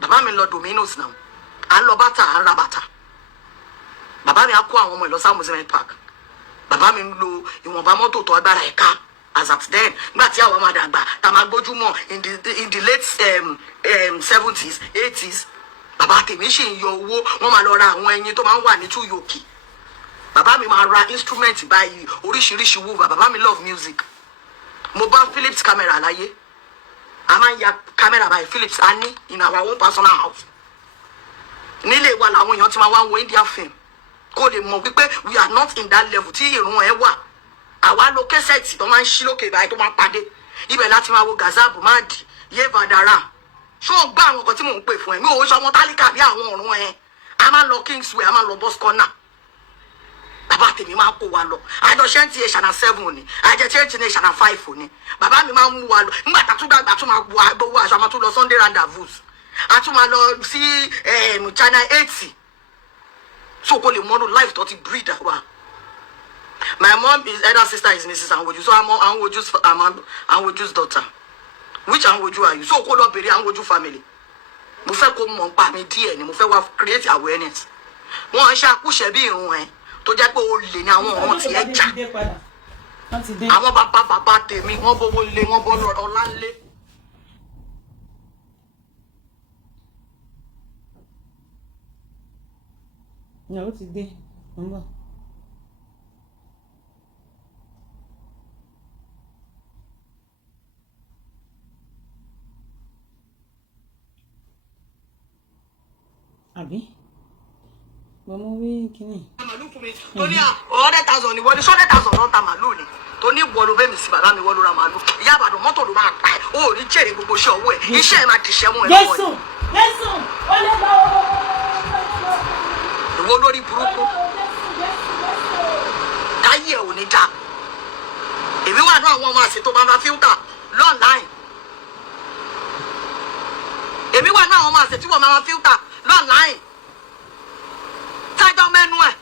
bàbá mi lọ Domino's now à ń lọ bàtà à ń ra bàtà bàbá mi á kó àwọn ọmọ ìlọsí amusement park bàbá mi ń lo ìwọ̀nba mọ́tò tó agbára ẹ̀ka as at then nígbà tí àwọn máa dàgbà tá a máa gbójúmọ́ in the late 70s 80s bàbá tèmi ṣì ń yọ owó wọ́n máa lọ ra àwọn ẹyin tó máa ń wà ní túyòkì bàbá mi máa ra instrument báyìí oríṣiríṣi wúva bàbá mi love music mo bá Philips camera láyé a máa ń ya camera by Philips a ní in our own personal house nílé wa làwọn èèyàn ti máa wá wo India film kó lè mọ̀ wípé we are not in that level tí ìrun ẹ wà àwa lo kẹsẹ̀tì tó máa ń ṣí lókè báyìí tó máa ń padé ibẹ̀ láti máa wo Gazabu Madi Ye Vadara ṣó ń gbá àwọn nǹkan tí mò ń pè fún ẹ mi ò ń ṣe ọmọ tálíkà bí àwọn ọ̀run ẹ a máa lọ Kingsway a máa lọ Boss Corner bàbá tèmi máa kó wa lọ àjọṣe ń tiẹ̀ ṣànà 7 ni àjẹṣe ń tiẹ̀ ṣànà 5 ni bàbá mi máa ń mú wa lọ nígbà tá a tún dàgbà tún máa gbowó aṣọ a máa tún lọ Sunday rendezvous a tún máa lọ sí China 80 so kò lè mọ́nú life tó ti breed wa. My mom is elder sister is Mrs. Anwoju so I'm Anwoju's daughter which Anwoju are you so kó lọ bèrè Anwoju family mo fẹ́ kó mọ̀ pa mi díẹ̀ ni mo fẹ́ wá create awareness wọ́n ń ṣàkúṣe bí irun ẹ̀ tó jẹ́ pé o lè ní àwọn ọmọ tí ẹ jà àwọn bàbá tèmi wọ́n bówó lé wọ́n bọ́ lọ́rọ̀ ọlá lé. No, ó ti dé ń bọ̀. àbí mo mú wí kíní. màlúù fún mi tó ní 100,000 ni wọ́n ní 100,000 ló ń ta màlúù ni tó ní wọ́n ló bẹ́ẹ̀ mi sí bàbá mi wọ́n ló ra màlúù Ìyá Ìbàdàn mọ́tò ló máa pa ẹ̀ ó rí jèrè gbogbo iṣẹ́ owó ẹ̀ iṣẹ́ ẹ̀ máa dìṣẹ́ mú ẹ̀ lọ́wọ́ Jésù Jésù ó lè lọ. ìwọ lórí burúkú táyé ẹ̀ ò ní dáa èmi wà náà àwọn ọmọ àṣẹ tó máa ma fíltà lọ́ọ̀láìn èmi wà náà àwọn ọmọ àṣẹ tí wọ́n máa ma fíltà lọ́ọ̀láìn tájọ́ mẹ́nu ẹ̀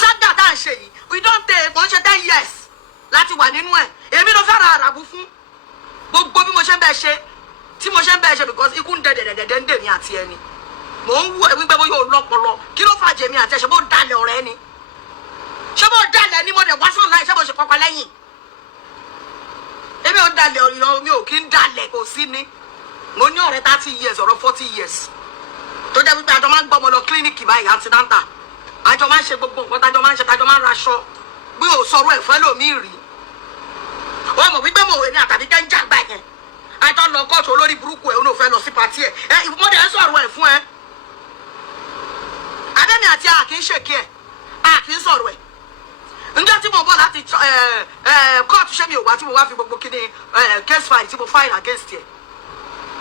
sájà tá à ń ṣe yìí we don take kò ń ṣe 10 years láti wà nínú ẹ̀ èmi ló fẹ́ ra àràbù fún gbogbo bí mo ṣe ń bẹ́ẹ̀ ṣe tí mo ṣe ń bẹ́ẹ̀ ṣe because ikú ń dẹ̀dẹ̀dẹ̀dẹ̀ ń dè mí àti ẹni mò ń wú ẹ wípé bó yóò lọ́pọlọ kí ló fà jẹ̀mí àti ẹ̀ṣẹ̀ bó dalẹ̀ ọ̀rẹ́ ni ṣé bó dalẹ̀ ni mo dẹ̀ wá sọ̀rọ̀ láì ṣé bó ṣe pọpọ lẹ́yìn èmi ò dalẹ̀ ọ̀rọ̀ mi ò kí ń dalẹ̀ kò sí ni mo ní ọ̀rẹ́ 30 years ọ̀rọ̀ 40 years tó jẹ́ wípé àjọ máa ń gbọ́mọ lọ kílíníkì báyìí antinanta àjọ máa ń ṣe gbogbo nǹkan tájọ máa ń ṣe tájọ máa ń raṣọ bí ò sọ̀rọ̀ ẹ̀fọ́ lòmí rí wọ́n mọ̀ wípé mo wè ní àtàbí jẹ́ ń jàgbá yẹn àjọ lọ kóòtù olórí burúkú ẹ̀ ó ní òfẹ́ lọ sí pàtí ẹ̀ mo dẹ̀ ń sọ̀rọ̀ ẹ̀ fún ẹ abẹ́mi àti a kì í ṣèké ẹ̀ a kì í sọ̀rọ̀ ẹ̀ njẹ́ tí mo bọ̀ láti kóòtù ṣé mi ò wá tí mo wá fi gbogbo kíní case file tí mo file against ẹ̀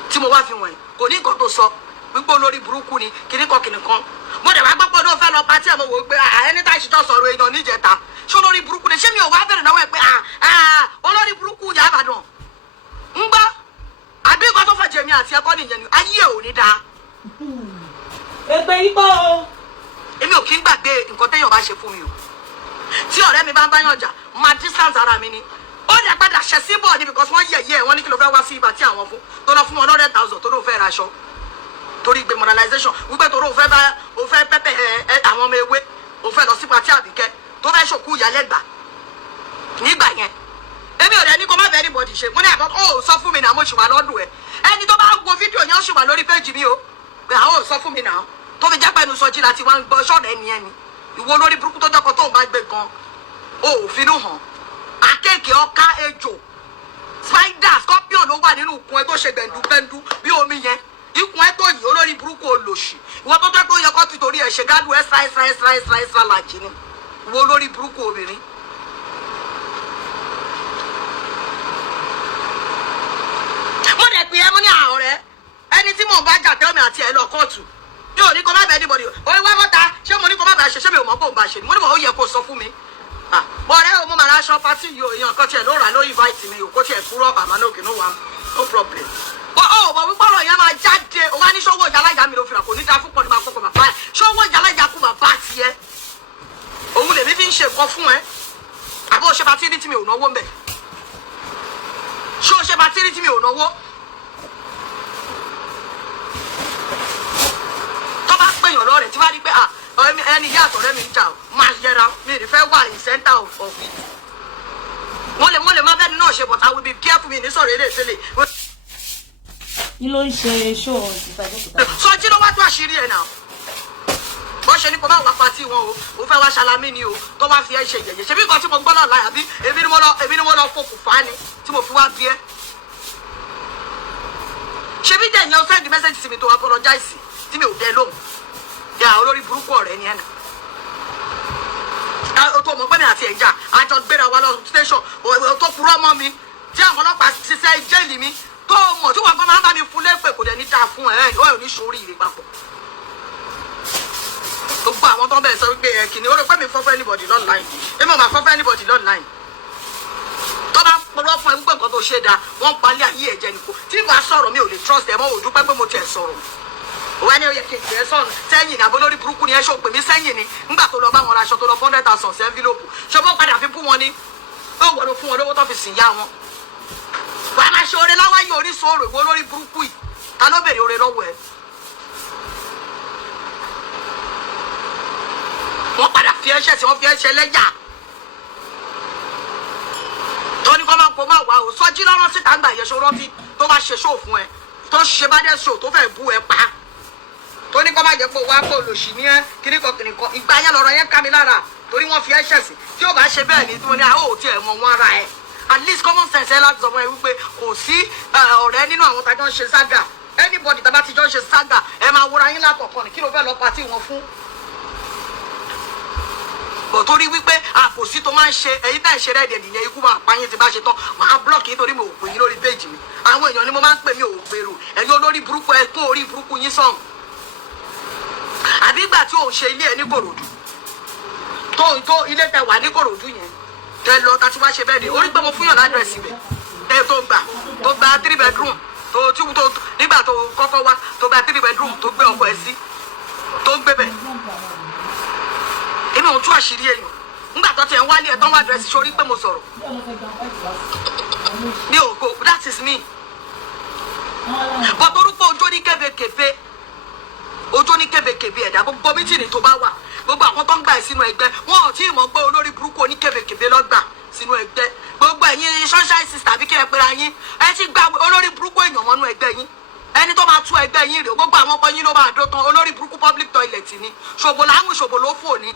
tí mo wá fi wọ̀nyí kò ní nǹkan tó sọ wípé olórí burúkú ni kìnnìkan mo dẹ̀ wá gbọ́ pé ó fẹ́ lọ pàtí ẹ̀ mo wò ó pé ẹni tá ìṣìjọ́ sọ̀rọ̀ èèyàn níjẹta ṣé olórí burúkú ni ṣé mi ò wá bẹ̀rẹ̀ lọ́wọ́ ẹ̀ pé olórí burúkú Ìyá Ìbàdàn ń gbọ́ àbí nǹkan tó fẹ́ jẹ̀mí àti ẹ̀kọ́ nìyẹn ni ayé ò ní dáa. ẹgbẹ́ yìí bọ́ o. èmi ò kí ń gbàgbé nǹkan téèyàn bá ṣe fún mi o tí ọ̀rẹ́ mi bá ń báyàn jà máa distance ara mi ni ó dẹ̀ padà ṣẹ̀ sí bọ̀ ni because wọ́n yẹ̀yẹ́ wọ́n ní kí ló fẹ́ wá sí ibà tí àwọn fún tó lọ fún wọn 100,000 tó ló fẹ́ raṣọ torí gbé moralization wípé torí o fẹ́ pẹ́pẹ́ àwọn ọmọ ewé o fẹ́ lọ sí pàtí Àbíkẹ́ tó fẹ́ ṣòkú ìyálẹ́gbà nígbà yẹn èmi ò rẹ̀ ní kó má bẹ́ẹ̀ anybody ṣe mo ní àbọ̀ ó sọ fún mi náà mo ṣì wà lọ́dún ẹ̀ ẹni tó bá wo fídíò yẹn ó ṣì wà lórí péjì mi o pé àwọn ò sọ fún mi náà tó fi jápẹ́ nu sọjí láti wá ń gbọ́ ṣọ́ọ̀nù ẹni ẹni ìwọ lórí burúkú tó jọkọ tó ń bá gbé gan o ò finú hàn akéèké ọká ejò spider scorpion ló wà nínú ikùn ẹ tó ṣe gbẹ̀ndú bí omi yẹn ikùn ẹ tó yìí olórí burúkú olòṣì ìwọ tó tẹ́ pé ó yẹ kó ti torí ẹ̀ ṣe gádùn extra làjì ni ìwọ olórí burúkú obìnrin. mo dẹ̀ pè é mo ní àwọn ọ̀rẹ́ ẹni tí mò ń bá jà tẹ́wọ́mì àti ẹ̀ lọ kóòtù mi ò ní kó má bẹ anybody orí wá bọ́ta ṣé mo ní kó má bẹ ṣe ṣé mi ò mọ̀ pé òun bá ṣe ni mo ní mọ̀ ó yẹ kó sọ fún mi. ọ̀rẹ́ o mo máa ra aṣọ pátí yìí o èèyàn kan tiẹ̀ ló rà ló invite mi o kó tiẹ̀ kúrò àmọ́ náà no one no problem. ó mọ̀ wípé ọ̀rọ̀ yẹn máa jáde o wá ní ṣọ́wọ́ ìjà alájà mi ló fìrà kò ní dáa fúnpọ̀ ní máa kọ́kọ́ bàbá ẹ̀ ṣọ́wọ́ ìjà alájà kú bàbá tiẹ̀ òun lèmi fi ń ṣe nǹkan fún ẹ àbó ṣe pátí ní tí mi ò náwó mbẹ ṣó ṣe pátí ní tí mi ò náwó. èèyàn lọ́rẹ̀ tí wàá rí pé ẹni ìyá àtọ̀rẹ́ mi ń jà máa yẹra mi ì fẹ́ wà in center of it. mo lè má bẹ́ẹ̀ ni náà ṣe but I will be careful mi ní sọ̀rọ̀ eré ìfẹ́lẹ̀. kí ló ń ṣe ṣó ìtàgé. Sọjí ló wá tó àṣírí ẹ̀ náà wọ́n ṣe ní kó má wá patí wọn o fẹ́ wá ṣalamí ni o tó wá fi ẹ́ ṣe yẹ̀yẹ̀ ṣebí nǹkan tí mo gbọ́ náà láyà bí èmi ni mo lọ fòkù fà á ni tí mo fi wá bí ẹ́ ṣebí jẹ́ ìyẹn o send message sí mi tó apologize tí mi ò dẹ lóhùn ya olórí burúkú ọ̀rẹ́ ni ẹ̀ nà o tó mọ̀ pé mi àti ẹ̀jà àjọ gbéra wa lọ station tó purọ́ mọ́ mi tí àwọn ọlọ́pàá ṣiṣẹ́ jẹ́ẹ̀lì mi tó mọ̀ tí wọ́n gbọ́ máa ń bá mi fún lépè kò dẹ̀ ní dáa fún ẹ̀ ò ní sórí ìrè papọ̀ gbogbo àwọn tó ń bẹ̀rẹ̀ sọ wípé ẹ kìíní ó rò pé mi fọ́fọ́ anybody online èmi ò máa fọ́fọ́ anybody online tó bá purọ́ fún ẹ gbogbo nǹkan tó ṣe dáa wọ́n palẹ̀ ayé ẹ̀jẹ̀ nìkó tí ìbá sọ̀rọ̀ mi ò lè trust ẹ̀ mọ́ òdú pé mo tiẹ̀ sọ̀rọ̀ wọ́n ní ó yẹ kí n tẹ̀ sọ̀rọ̀ sẹ́yìn àbó lórí burúkú ni ẹ ṣó pè mí sẹ́yìn ni nígbà tó lọ bá wọn raṣọ tó lọ 100,000 sí envelope ṣọwọ́ padà fi fún wọn ni ó wọ́n ló fún wọn lówó tó fi sìn yá wọn wàá máa ṣe oore láwáyé oríṣiríṣi ìwọ lórí burúkú yìí ta ló béèrè oore lọ́wọ́ ẹ wọ́n padà fi ẹ̀ṣẹ̀ tí wọ́n fi ẹ̀ṣẹ̀ lẹ́yà tó ní kọ́ máa kó máa wà ó Sọjí lọ́rọ́ síta ń gbà yẹn ṣó rántí tó bá ṣe ṣó fún ẹ tó ṣe bá dẹ́ ṣó tó fẹ́ bú ẹ pa tó ní kọ́ máa jẹ́ pé wá kó lòṣì ní ẹ kíríkan ìgbà yẹn lọ́rọ̀ yẹn ká mi lára torí wọ́n fi ẹ̀ṣẹ̀ sí tí ó bá ṣe bẹ́ẹ̀ ni tí wọ́n ní àwọn ò tiẹ̀ mọ̀ wọ́n ara ẹ at least common sense ẹ láti sọ fún ẹ wípé kò sí ọ̀rẹ́ nínú àwọn tájọ́ ń ṣe sága anybody tá bá ti jọ ń ṣe sága ẹ máa wúra yín látọ̀kan ní kí ló fẹ́ lọ pàtí wọn fún torí wípé àpòsí tó máa ń ṣe èyí tá ìṣe rẹ̀ nìyẹn ikú máa pa yín tí bá ṣe tán máa blọ́ọ̀kì nítorí mi ò pè yín lórí péjì mi àwọn èèyàn ni mo máa ń pè mí ò gbèrò ẹ̀yin olórí burúkú ẹ kún orí burúkú yín sọ̀hún àbí ìgbà tí òun ṣe ilé ẹ ní Kòròdú tó ilé tẹ wà ní Kòròdú yẹn tẹ lọ tá tí wá ṣe bẹ́ẹ̀ ni orí pé mo fún yàn ládírẹ́sì bẹ̀ tẹ tó gba 3 bedroom tó nígbà tó kọ́kọ́ wá tó gba 3 bedroom tó gbé ọkọ ẹ sí tó ń gbé bẹ̀ èmi ò tú àṣírí èèyàn nígbà tó tiẹ̀ ń wálé ẹ̀ tán wá dírẹ́sì sórí pé mo sọ̀rọ̀ mi ò go that is me bọ́t orúkọ ojó ní kébékébé ẹ̀dá gbogbo mítìnì tó bá wà gbogbo àwọn tó ń gbà ẹ̀ sínú ẹgbẹ́ wọn ò tí ì mọ̀ pé olórí burúkú oníkébékébé lọ́gbà sínú ẹgbẹ́ gbogbo ẹ̀yin sunshine sister àbí kí ẹ pera yín ẹ ti gba olórí burúkú èèyàn mọ́nú ẹgbẹ́ yín ẹni tó máa tú ẹgbẹ́ yín rè gbogbo àwọn ọkọ yín ló máa dó tán olórí burúkú public toilet ni ṣòbò láwọn ṣòbò ló fò ní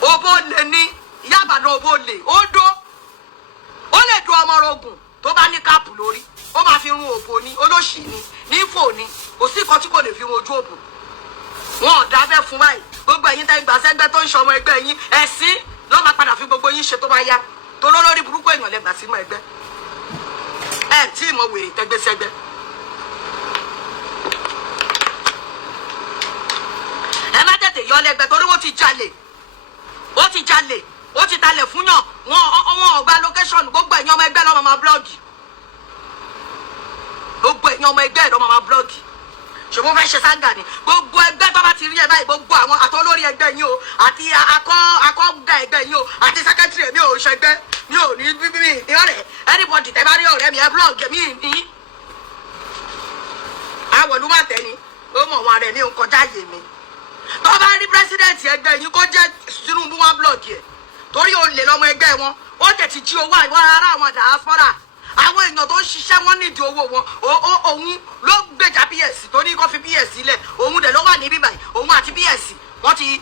òbó lè ní Ìyá Ìbàdàn òbó lè ó lè do ọmọ rogùn tó bá ní káàpù lórí ó máa fi run òbó ní olóṣì ní nífò ní kò sí kan tí kò lè fi run ojú òbò wọn ò dábẹ́ fún báyìí gbogbo ẹ̀yin tẹ́ gbà sẹ́gbẹ́ tó ń ṣọmọ ẹgbẹ́ yín ẹ̀sìn ló máa padà fi gbogbo yín ṣe tó bá yá tó lólórí burúkú èèyàn lẹ́gbà sínú ẹgbẹ́ ẹ̀ tí ìmọ̀ wèrè tẹ́gbẹ́sẹ́gbẹ́ ẹ má tètè yọ lẹ́gbẹ́ torí wọ́n ti jalè ó ti talẹ̀ fún yàn wọn ọgbà location gbogbo ẹ̀yin ọmọ ẹgbẹ́ lọ́mọ máa blọ́ọ̀gì gbogbo ẹ̀yin ọmọ ẹgbẹ́ lọ́mọ máa blọ́ọ̀gì ṣùgbọ́n fẹ́ ṣe sáńgà ni gbogbo ẹgbẹ́ tó bá ti rí ẹ báyìí gbogbo àwọn àtọ́lórí ẹgbẹ́ yín o àti akọ́gbà ẹgbẹ́ yín o àti sẹ́kẹ́tìrì mi ò ṣẹgbẹ́ mi ò ní bíbí mi ní ọ̀rẹ́ anybody tẹ́ bá rí ọ̀rẹ́ mi ẹ blọ́ọ̀gì mi ní àwọ̀lú má tẹ́ ni ó mọ̀ wọn rẹ̀ ní nǹkan jáyé mi tó bá rí president ẹgbẹ́ yín kó jẹ́ Tinubu wọn blọọkì ẹ̀ torí ó lè lọ́mọ ẹgbẹ́ wọn ó tẹ̀ ti jí owó àwọn ará àwọn diaspora àwọn èèyàn tó ń ṣiṣẹ́ wọn nídìí owó wọn òun ló gbèjà PS tó ní kó fi PS sílẹ̀ òun dẹ̀ ló wà ní bíbáyìí òun àti PS wọ́n ti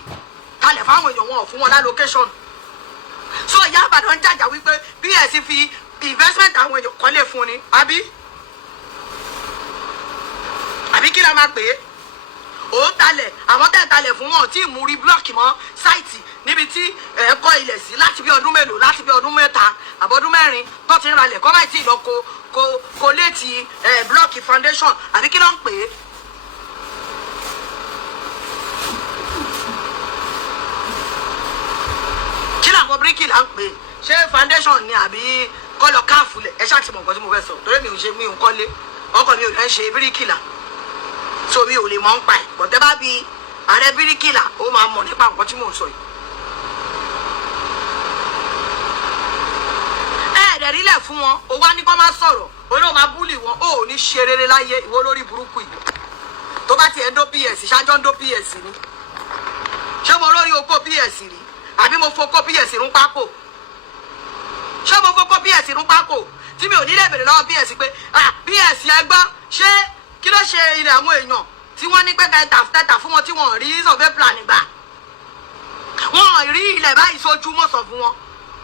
kalẹ̀ fáwọn èèyàn wọn ò fún wọn lálókéṣọ̀n so Ìyá Ìbàdàn jàjà wípé PS fi investment àwọn èèyàn kọ́lé fún ni àbí àbí kí la máa pè é òun talẹ̀ àwọn tẹ́ talẹ̀ fún wọn tí mú rí blọọkì mọ́ sáìtì níbi tí ẹ kọ́ ilẹ̀ sí láti bí ọdún mélòó láti bí ọdún mẹ́ta àbọ̀dún mẹ́rin tó ti ń ralẹ̀ kọ́ máa tí ì lọ kó léètì blọọkì foundation àbí kí ló ń pè é. kí làwọn bíríkì là ń pè é ṣé foundation ni àbí kọ́lọ̀ káàfù lẹ̀ ẹ ṣáà ti mọ̀ nǹkan tí mo fẹ́ sọ torí mi ò ṣe mi ò kọ́lé ọkọ̀ mi ò lẹ́ ṣe bíríkì là so mi ò lè mọ̀ ń pa ẹ̀ bọ̀tẹ́ bá bi ààrẹ bíríkìlà ó máa mọ̀ nípa nǹkan tí mò ń sọ yìí. ẹ̀ẹ́dẹ̀rílẹ̀ fún wọn ó wá ní kó má sọ̀rọ̀ olóò máa búlì wọn ó ní ṣe rere láyé ìwọ lórí burúkú yìí tó bá tiẹ̀ ń dó ps ṣáájọ́ ń dó ps ni ṣé mo lórí oko ps rí àbí mo fokó ps rún pákó ṣé mo fokó ps rún pákó tí mi ò ní lè bèrè lọ́wọ́ ps pé ps yẹn gbọ́ ṣé kí ló ṣe ilẹ̀ àwọn èèyàn tí wọ́n ní pé tẹ̀tà fún wọn tí wọ́n rí survey plan gbà wọ́n rí ilẹ̀ báyìí sójú mọ́ sọ fún wọn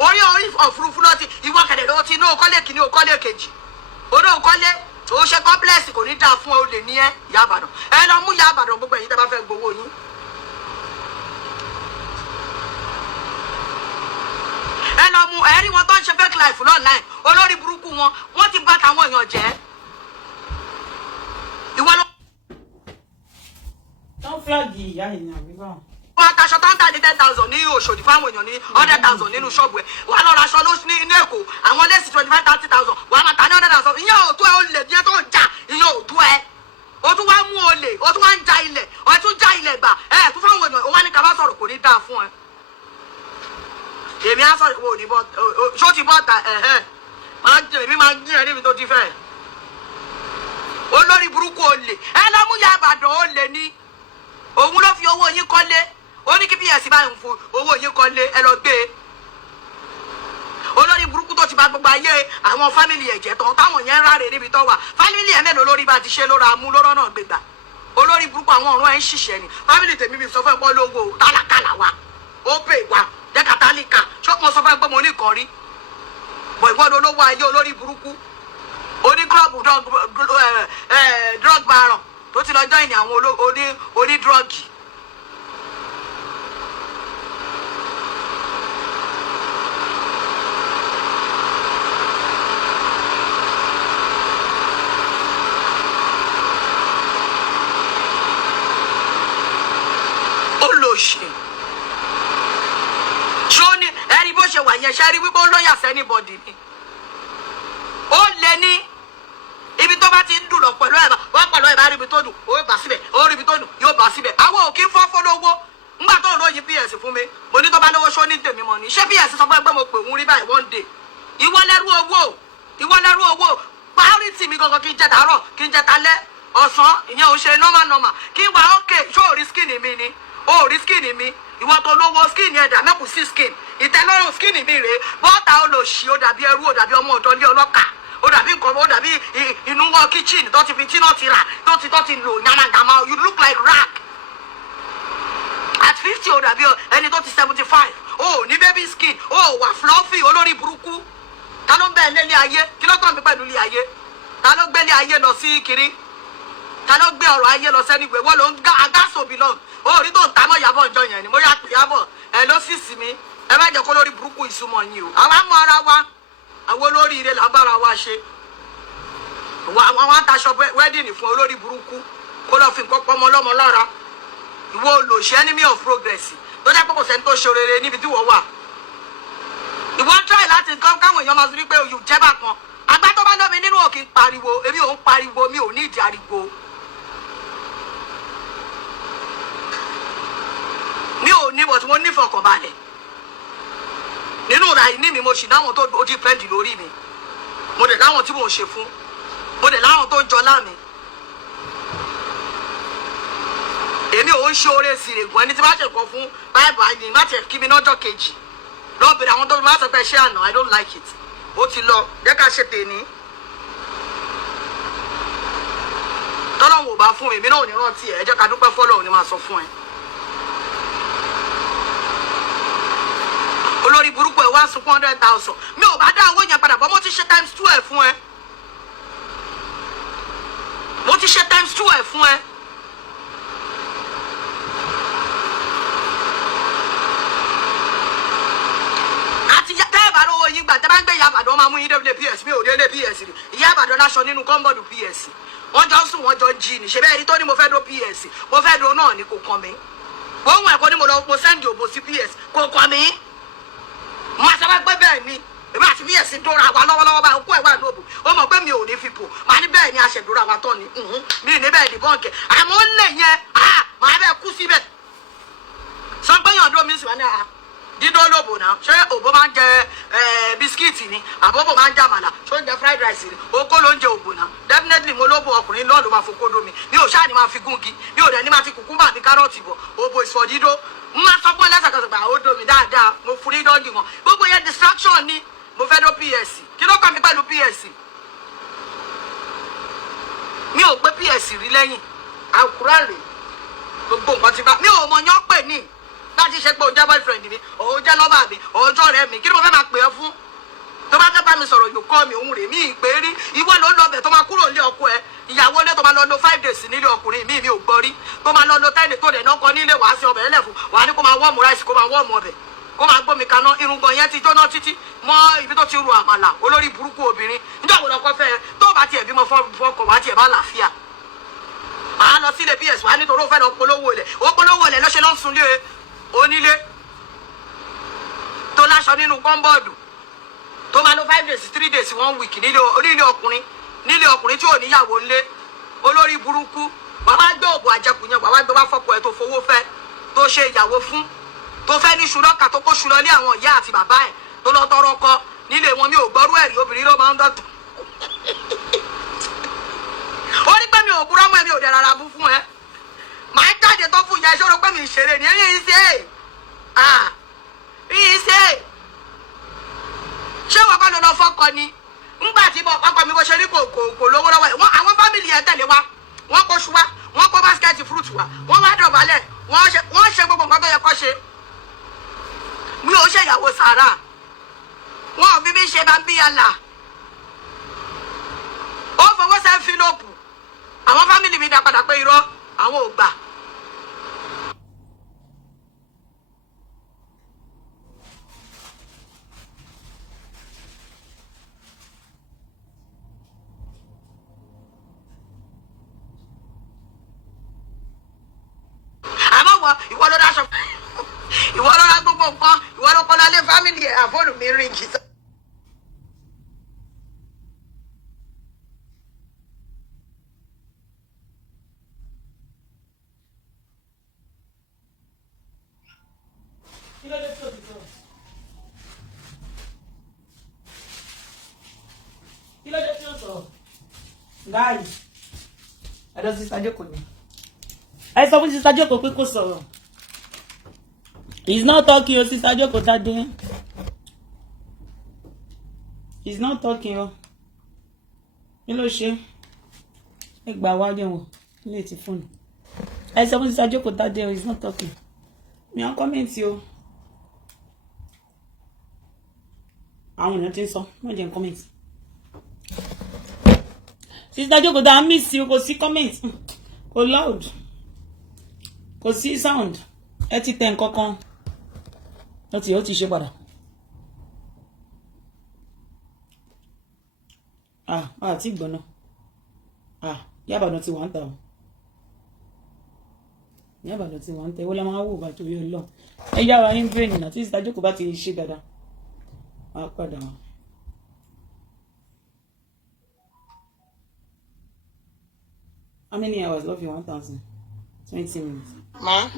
orí òfurufú lọ́ti ìwọ kẹ̀dẹ̀ ló ti ní òkọ́lé kìíní òkọ́lé kejì orí òkọ́lé ó ṣe complex kò ní dáa fún ọ lè ní ẹ Ìyá Ìbàdàn ẹ lọ mú Ìyá Ìbàdàn gbogbo ẹ̀yin tẹ́ bá fẹ́ gbowó yín. ẹ lọ mú ẹ̀rí wọn tó ń ṣe fake life online olórí burúkú wọn wọ́n ti bà tàwọn èèyàn jẹ́ ìwọ ló. Don't flag ìyá ìyá mi bá. wọ́n ataṣọ tó ń tà ní 10,000 ní Òṣòdì fáwọn èèyàn ní 100,000 nínú ṣọ́ọ̀bù ẹ̀ wà á lọ ra aṣọ lóṣù ní Èkó àwọn lẹ́sì 25-30,000 wà á máa ta ní 100,000 ìyẹn ò tó ẹ ó lè díẹ̀ tó ń jà ìyẹn ò tó ẹ o tún wá mú olè o tún wá ń ja ilẹ̀ o tún já ilẹ̀ gbà ẹ tún fáwọn èèyàn o wá ní ká bá sọ̀rọ̀ kò ní dáa fún ẹ. èmi á sọ̀rọ̀ wo ní bọ́ ṣó ti bọ́ ta èmi máa ń gbìyànjú níbi tó ti fẹ́ olórí burúkú olè ẹ lọ mú Ìyá Ìbàdàn olè ní òun ló fi owó yín kọ́lé ó ní kí bs bá ń fún owó yín kọ́lé ẹ lọ gbé olórí burúkú tó ti bá gbogbo ayé àwọn fámìlì ẹ̀jẹ̀ tán táwọn yẹn ń ráre níbi tó wà fámìlì ẹ̀ mélòó lórí bá ti ṣe lóra mú lọ́rọ́ náà gbégbà olórí burúkú àwọn ọ̀run ẹ̀ ń ṣiṣẹ́ ni fámìlì tèmi mi sọ fún ẹ pé olówó tálákàlà wa ó pè wá jẹ́ kátálíkà ṣó mo sọ fún ẹ pé mo ní kan rí bọ̀ ìwọ́n olówó ayé olórí burúkú oní club drug baron tó ti lọ join àwọn oní drọ́ọ̀gì. olóṣè ṣó ní ẹni bó ṣe wà yẹn ṣe rí wípé ó lọ́yà sẹ́nibọ̀dì ni ó lé ní ibi tó bá ti ń dùn lọ pẹ̀lú ẹ̀ wọ́n pẹ̀lú ẹ̀ bá rí ibi tó dùn ó bá síbẹ̀ ó rí ibi tó dùn yóò bá síbẹ̀ àwọn òkè fọ́fọ́ lówó ńgbà tó ń ròyìn ps fún mi mo ní tó bá lówó ṣó ní tèmi mọ̀ ní ṣé ps sọ pé mo pè ń rí báyìí one day ìwọ lẹ́rú owó priority mi gangan kí n jẹ tàárọ̀ kí n jẹ talẹ́ ọ̀sán ìyẹn ò ṣe normal kí n wà ókè ṣó ò rí skin mi ni ó rí skin mi ìwọ tó lówó skin ẹ̀dá mẹ́kù sí skin ìtẹ́lọ́rùn skin mi rèé bọ́ọ̀tà olóṣì ó dàbí ẹrú ó dàbí ọmọ ọ̀dọ́ ní ọlọ́kà ó dàbí nǹkan ó dàbí inú wọ kitchen tó ti fi tí náà ti rà tó ti lò yamayama you look like rag at 50 ó dàbí ẹni tó ti 75 ó ní baby skin ó wà fluffy olórí burúkú ta ló ń bẹ ilé ayé kí ló tàn mí pẹ̀lú ilé ayé ta ló gbé ilé ayé lọ sí kiri ta ló gbé ọ̀rọ̀ ayé lọ sẹ́ni ìwé wọ́n ló ń agáṣòbí lọ ó rí tó ń ta mọ́ Ìyábọ̀ ọjọ́ yẹn ni mo yà pé Ìyábọ̀ ẹ ló sì sí mi ẹ má jẹ́ kó lórí burúkú ìsúnmọ́ yín o àwa mọ ara wa àwọn olóríire là ń bára wa ṣe àwọn ataṣọ wedding fún olórí burúkú kó lọ fi nǹkan pọmọ lọmọ lára ìwọ olóṣè enemy of progress tó jẹ́ pé kò sẹ́ni tó ṣe rere níbi tí wọ́n wà ìwọ ń try láti káwọn èèyàn máa sọ wípé oyè jẹ́ bákan àgbà tó bá lómi nínú òkè pariwo èmi ò ń pariwo mi ò ní ìdí ariwo mi ò ní bọ̀ tí mo ní ìfọ̀kànbalẹ̀ nínú ìrà ìní mi mo sì láwọn tó ó dìpẹ́ndì lórí mi mo dẹ̀ láwọn tí mo ṣe fún mo dẹ̀ láwọn tó ń jọlá mi èmi ò ń ṣe oore sí règùn ẹni tí bá ṣẹ̀kọ́ fún báìbù àyè má tiẹ̀ kí mi lọ́jọ́ kejì lọ́ọ́ bèrè àwọn tó máa sọ pé ṣé àná I don't like it ó ti lọ jẹ́ ká ṣe tèmi tọ́lọ́hún ò bá fún mi èmi náà ò ní rántí ẹ̀ jẹ́ ká dúpẹ́ fọ́lọ́hún ni máa sọ fún ẹ. olórí burúkú ẹ wá sunkún 100,000 mi ò bá dá owó yẹn padà bọ́ mo ti ṣe times 2 ẹ̀ fún ẹ mo ti ṣe times 2 ẹ̀ fún ẹ. àti tẹ́ ẹ̀ bá lówó yín gbà tẹ́ bá ń gbé Ìyá Ìbàdàn máa mú yín débìlẹ̀ PS mi ò délé PS rí Ìyá Ìbàdàn láṣọ nínú kọ́ńbọ̀dù PS wọ́n jọ ń sùn wọ́n jọ ń jí ni ṣe bẹ́ẹ̀ rí tó ní mo fẹ́ dó PS mo fẹ́ dó náà ni kò kàn mí ohun ẹ̀kọ́ ni mo lọ mo sẹ́ndì òbò sí PS kò kàn mí máa sábà gbé bẹ́ẹ̀ ni èmi àti PS ń dóra wa lọ́wọ́lọ́wọ́ báyìí òkú ẹ̀ wà lóòbù ó mọ̀ pé mi ò ní fipò màá ní bẹ́ẹ̀ ni aṣèdúrà wa tán ni mi ní bẹ́ẹ̀ ní bọ́ǹkì àmọ́ ó lè yẹn màá bẹ́ẹ̀ kú síbẹ̀ sọ pé yàn dó mi sì wá ní dídó lóbò náà ṣé òbó máa ń jẹ bisikíìtì ni àbóbò máa ń jẹ àmàlà ṣó ń jẹ fried rice ni okó ló ń jẹ òbò náà definitely mo lóbò ọkùnrin náà ló máa fokó dómi mi ò ṣáà ní máa fi gúngi mi ò dẹ̀ ní máa fi kùkúmbà àti kárọ̀tì bọ̀ òbò ìsọ̀ dídó n máa sọ fún ẹlẹ́sàkẹsẹ̀ pé àwọn domi dáadáa mo fún ní dọ́ọ̀gì wọn gbogbo yẹn distraction ni mo fẹ́ dó PS kí ló kàn mí pẹ̀lú PS mi ò gbé PS rí lẹ́yìn àkùrá rè gbogbo nǹkan ti bá mi ò mọ̀ yán pè ní láti ṣe pé o jẹ́ boyfriend mi o jẹ́ lover mi ọjọ́ rẹ mi kí ni mo fẹ́ máa pè ẹ́ fún tó bá fẹ́ bá mi sọ̀rọ̀ yóò kọ́ mi òun rè mí ìpè rí ìwọ ló lọ bẹ̀ tó máa kúrò nílé ọkọ ẹ ìyàwó ilé tó máa lọ lo 5 days nílé ọkùnrin mi ò gbọ́ rí tó máa lọ lo 10 days tó lè náà kọ nílé wàá sí ọbẹ̀ ẹlẹ́fun wàá ní kó máa wọ́ọ̀mù ráìsì kó máa wọ́ọ̀mù ọbẹ̀ kó máa gbómi kaná irùngbọ̀n yẹn ti jóná títí mọ́ ibi tó ti ru àmàlà olórí burúkú obìnrin nígbà wo lọkọ fẹ́ tó bá tiẹ̀ bímọ fọkọ wá tiẹ̀ bá làáfíà màá lọ sílé PS wá nítorí ó fẹ́ lọ polówó ilẹ̀ lọ́ṣẹ́ lọ́ sunlé onílé tó láṣọ nínú kọ́ńbọ́ọ̀dù tó máa lọ 5 days 3 days 1 week nílé ọkùnrin tí ò níyàwó ńlé olórí burúkú bàbá gbé òògùn àjẹkù yẹn bàbá gbé wá fọ́pọ̀ ẹ̀ tó fowó fẹ́ tó ṣe ìyàwó fún tó fẹ́ ní ṣùlọ́kà tó kó ṣùlọ́ lé àwọn ìyá àti bàbá ẹ̀ tó lọ tọrọ kọ nílé wọn mi ò gbọ́rú ẹ̀rí obìnrin ló máa ń dọ̀tọ̀ ó ní pé mi ò burọ́ mọ́ ẹ mi ò dẹ̀ rárá bú fún ẹ màá jáde tó fún ìyá ìṣòro pé mi ìṣeré ni èyí ṣe ṣé wọn bá lọ lọ fọkọ ni ńgbà tí ọkọ mi bó ṣe rí kò lówó lọ́wọ́ ẹ̀ àwọn fámìlì ẹ̀ tẹ̀lé wa wọ́n kó ṣu wa wọ́n kó báskẹ́ẹ̀tì fúrúùtù wa wọ́n wá dọ̀bálẹ̀ wọ́n ṣe gbogbo nǹkan tó yẹ kó ṣe mi ò ṣe ìyàwó sàárà wọn ò fi bí ṣe bá ń bí yàrá ó fowó sẹ́ńfílọ́pù àwọn fámìlì mi dá padà pé irọ́ àwọn ò gbà. ìwọ ló dáṣọ ìwọ ló ra gbogbo nǹkan ìwọ ló kọ́lá lé fámìlì ẹ̀ àfọ́nù mi rìn jì. kí ló dé tí ó sọ guys ẹ̀dọ́ sísá jókòó ni ẹ sọ fún sísá jókòó pé kò sọ̀rọ̀ he's not talking o sísá Jokotade he's not talking o kí ló ṣe ẹ gbà wá dé wọn ilé ti fóònù ẹ sọ fún sísá Jokotade o he's not talking mi ò kọ́mẹ̀ntì o àwọn èèyàn ti ń sọ wọ́n jẹ́ kọ́mẹ̀ntì sísá Jokotade miss you kò sí kọ́mẹ̀ntì kò loud kò sí sound ẹ ti tẹ nǹkan kan ó ti ṣe padà àti ìgbọ̀nà Ìyá Ìbàdàn ti wà ń ta o Ìyá Ìbàdàn ti wà ń tẹ ó lọ́ máa wò bá torí Ọlọ́run ẹ yára ní brain náà tí sísá Jokotade bá ti ṣe dáadáa wàá padà wọn. How many hours love you 1,000? 20 minutes. Ma.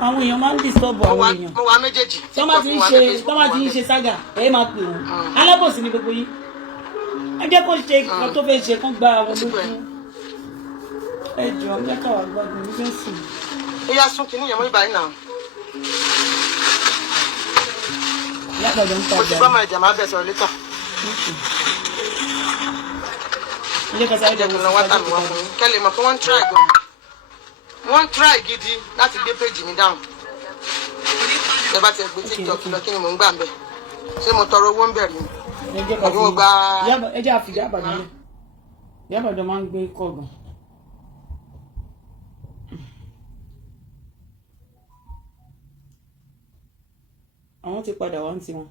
Àwọn èèyàn máa ń disturb àwọn èèyàn. Mo wà méjèèjì. Tó máa ti ń ṣe sága, ẹ máa pè wọ́n. Alábòsí ni gbogbo yín. Ẹ jẹ́ kó ṣe nǹkan tó fẹ́ ṣe kán gba àwọn olókùn. Ẹ jọ ẹ jẹ́ káwá gbádùn ní fẹ́ sùn. Ó yá sún kìíní yẹn mọ́ ìbàyìí náà. Ìyá Ìbàdàn ń tajà. Mo ti bá máa jà máa bẹ̀ sọ̀rọ̀ létà. Ilé kan sáré jẹ́ kí n lọ wá tàbí wá fún mi. Kẹ́lẹ̀ mọ̀ pé wọ́n ń try gan. Wọ́n ń try gidi láti gbé péjì mi dáhùn. Ẹ bá ti gbé TikTok lọ kí ni mò ń gbà ń bẹ̀. Ṣé mo tọrọ owó ń bẹ̀rẹ̀ ni? Àbí mo gba. Ẹ jẹ́ àfìjà Ìbàdàn lẹ̀. Iya Ibadan máa ń gbé ikọ̀ gan. Àwọn ti padà wá ń tiwọn.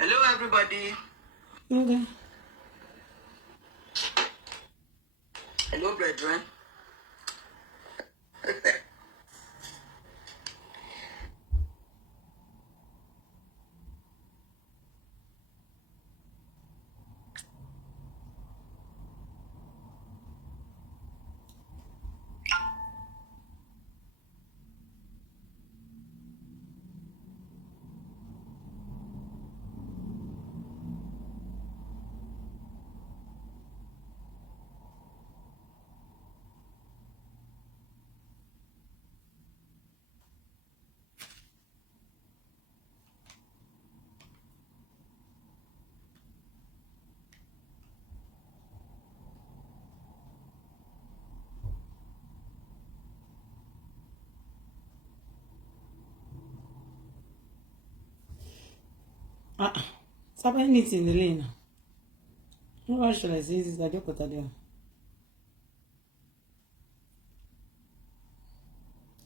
Hello everybody. Okay. Hello brethren. Somebody needs in the lane. What should I say? This is the Jokotade.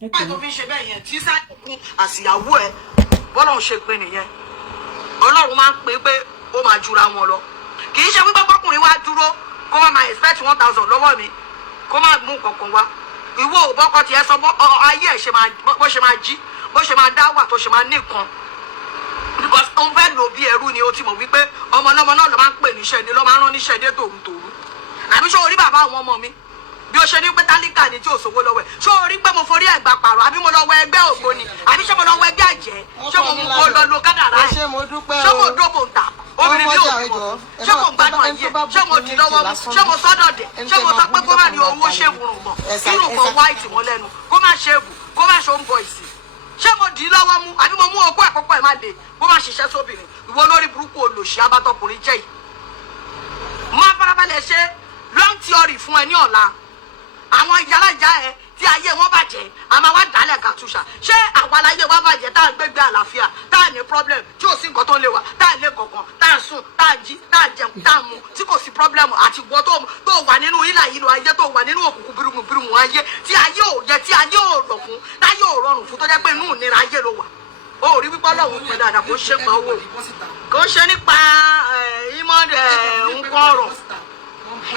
Báyìí tó fi ń ṣe bẹ́ẹ̀ yẹn tí sáàkùn àsìyàwó ẹ̀ bọ́lọ́run ṣe pé nìyẹn. Ọlọ́run máa ń pè pé ó máa jura wọn lọ. Kì í ṣe wípé kọkùnrin wá dúró kó má máa expect 1,000 lọ́wọ́ mi kó má mú kankan wá. Ìwọ ò bọ́kọ tiẹ̀ sọ ayé ẹ̀ bó ṣe máa jí bó ṣe máa dá wà tó ṣe máa ní nǹkan. Because òun fẹ́ lò bí ẹrú ni ó ti mọ̀ wípé ọmọ náà ló máa ń pè níṣẹ́ ni ló máa ń rán níṣẹ́ dé tòrutòru. Àbí ṣé orí bàbá àwọn ọmọ mi bí o ṣe ní pé tálíkà ni tí ò sówó lọ́wọ́ ẹ̀ ṣé o rí pé mo forí ẹ̀gbà pààrọ̀ àbí mo lọ wọ ẹgbẹ́ ògbóni àbí ṣé mo lọ wọ ẹgbẹ́ àjẹ́ ṣé mo lọ lo kádàrá ẹ̀ ṣé mo dóbò ń ta obìnrin bí òbí ṣé mo gbádùn ayé ṣé mo dì lọ́wọ́ mu ṣé mo sọ́dọ̀ dẹ̀ ṣé mo sọ pé kó má ní owó ṣéwùrùn mọ̀ kírù kan white mọ́ lẹ́nu kó má ṣéwù kó má ṣó ń bọ̀ ìsìn ṣé mo dì lọ́wọ́ mu àbí mo mú okó ẹ̀kọ́kọ́ ẹ̀ má dé kó má ṣiṣẹ́ sóbìnrin ìwọ lórí burúkú olòṣì abátọkùnrin jẹ́ yìí má farabalẹ̀ ṣe long theory fún ẹ ní ọ̀la àwọn ìyálàjà ẹ tí ayé wọn bàjẹ́ a máa wá dálẹ̀ kàtúṣà ṣé àwọn aláyé wa bàjẹ́ tá à ń gbégbé àlàáfíà tá à ní problem tí ò sí nǹkan tó ń lé wa tá à lé kankan tá à ń sùn tá à ń jí tá à ń jẹun tá à ń mu tí kò sí problem àti ìwọ tó wà nínú ìlà ìlú ayé tó wà nínú òkùnkùn bírímù ayé tí ayé ò yẹ tí ayé ò rọ̀ fún táyé ò rọrùn fún tó jẹ́ pé inú ìnira ayé ló wà ó rí wípé Ọlọ́run pé dáadáa kò ṣe pa owó kò ṣe nípa ìmọ̀ nǹkan ọ̀rọ̀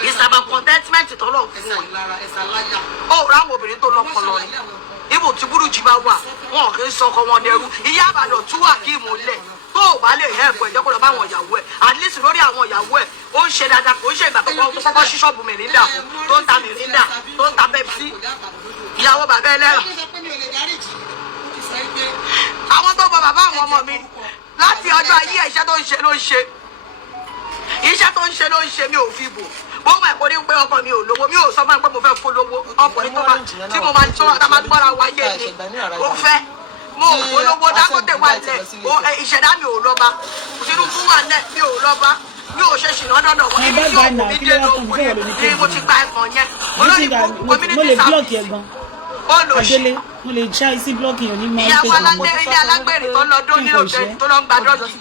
it's about contentment tọ́lọ̀ fún wọn. ó rà àwọn obìnrin tó lọ́pọlọ ni ibò tí burújí bá wà wọn kì í sọ ọkọ wọn dẹrú Ìyá Ìbàdàn tú wà kí ìmúlẹ̀ tó o bá lè help ẹ̀ jẹ́ kó lọ bá àwọn ìyàwó ẹ̀ at least lórí àwọn ìyàwó ẹ̀ ó ń ṣe dáadáa kò ń ṣe ìgbà tó kọ́kọ́ sí ṣọ́ọ̀bù mìrìndà tó ń ta mìrìndà tó ń ta Pepsi ìyàwó bàbá ẹlẹ́rà. àwọn tó bọ bàbá àwọn ọmọ mi láti ọjọ́ ayé iṣẹ́ tó ń ṣe ló ń ṣe iṣẹ́ tó ń ṣe ló ń ṣe mi ò fi bò bó máa kó ní pé ọkọ mi ò lówó mi ò sọ fún mi pé mo fẹ́ fún lówó ọkùnrin tí mo máa tó tá máa gbọ́ra wáyé ni ó fẹ́ mo ò polówó Dangote wà lẹ̀ ìṣẹ̀dá mi ò lọ́ba Tinubu wà lẹ̀ mi ò lọ́ba mi ò ṣe ṣìnà dọ́dọ̀ wọ́n ibi tí òkú mi dé lóko yẹn ni mo ti gba ẹ̀kan yẹn olórí community service olóṣì mo lè ṣá isi blọọkì yẹn ní máa ń ìyàwó aládé ilé alágbèrè tó lọ dún ní òjò tó lọ ń gba dọ́ọ̀kì.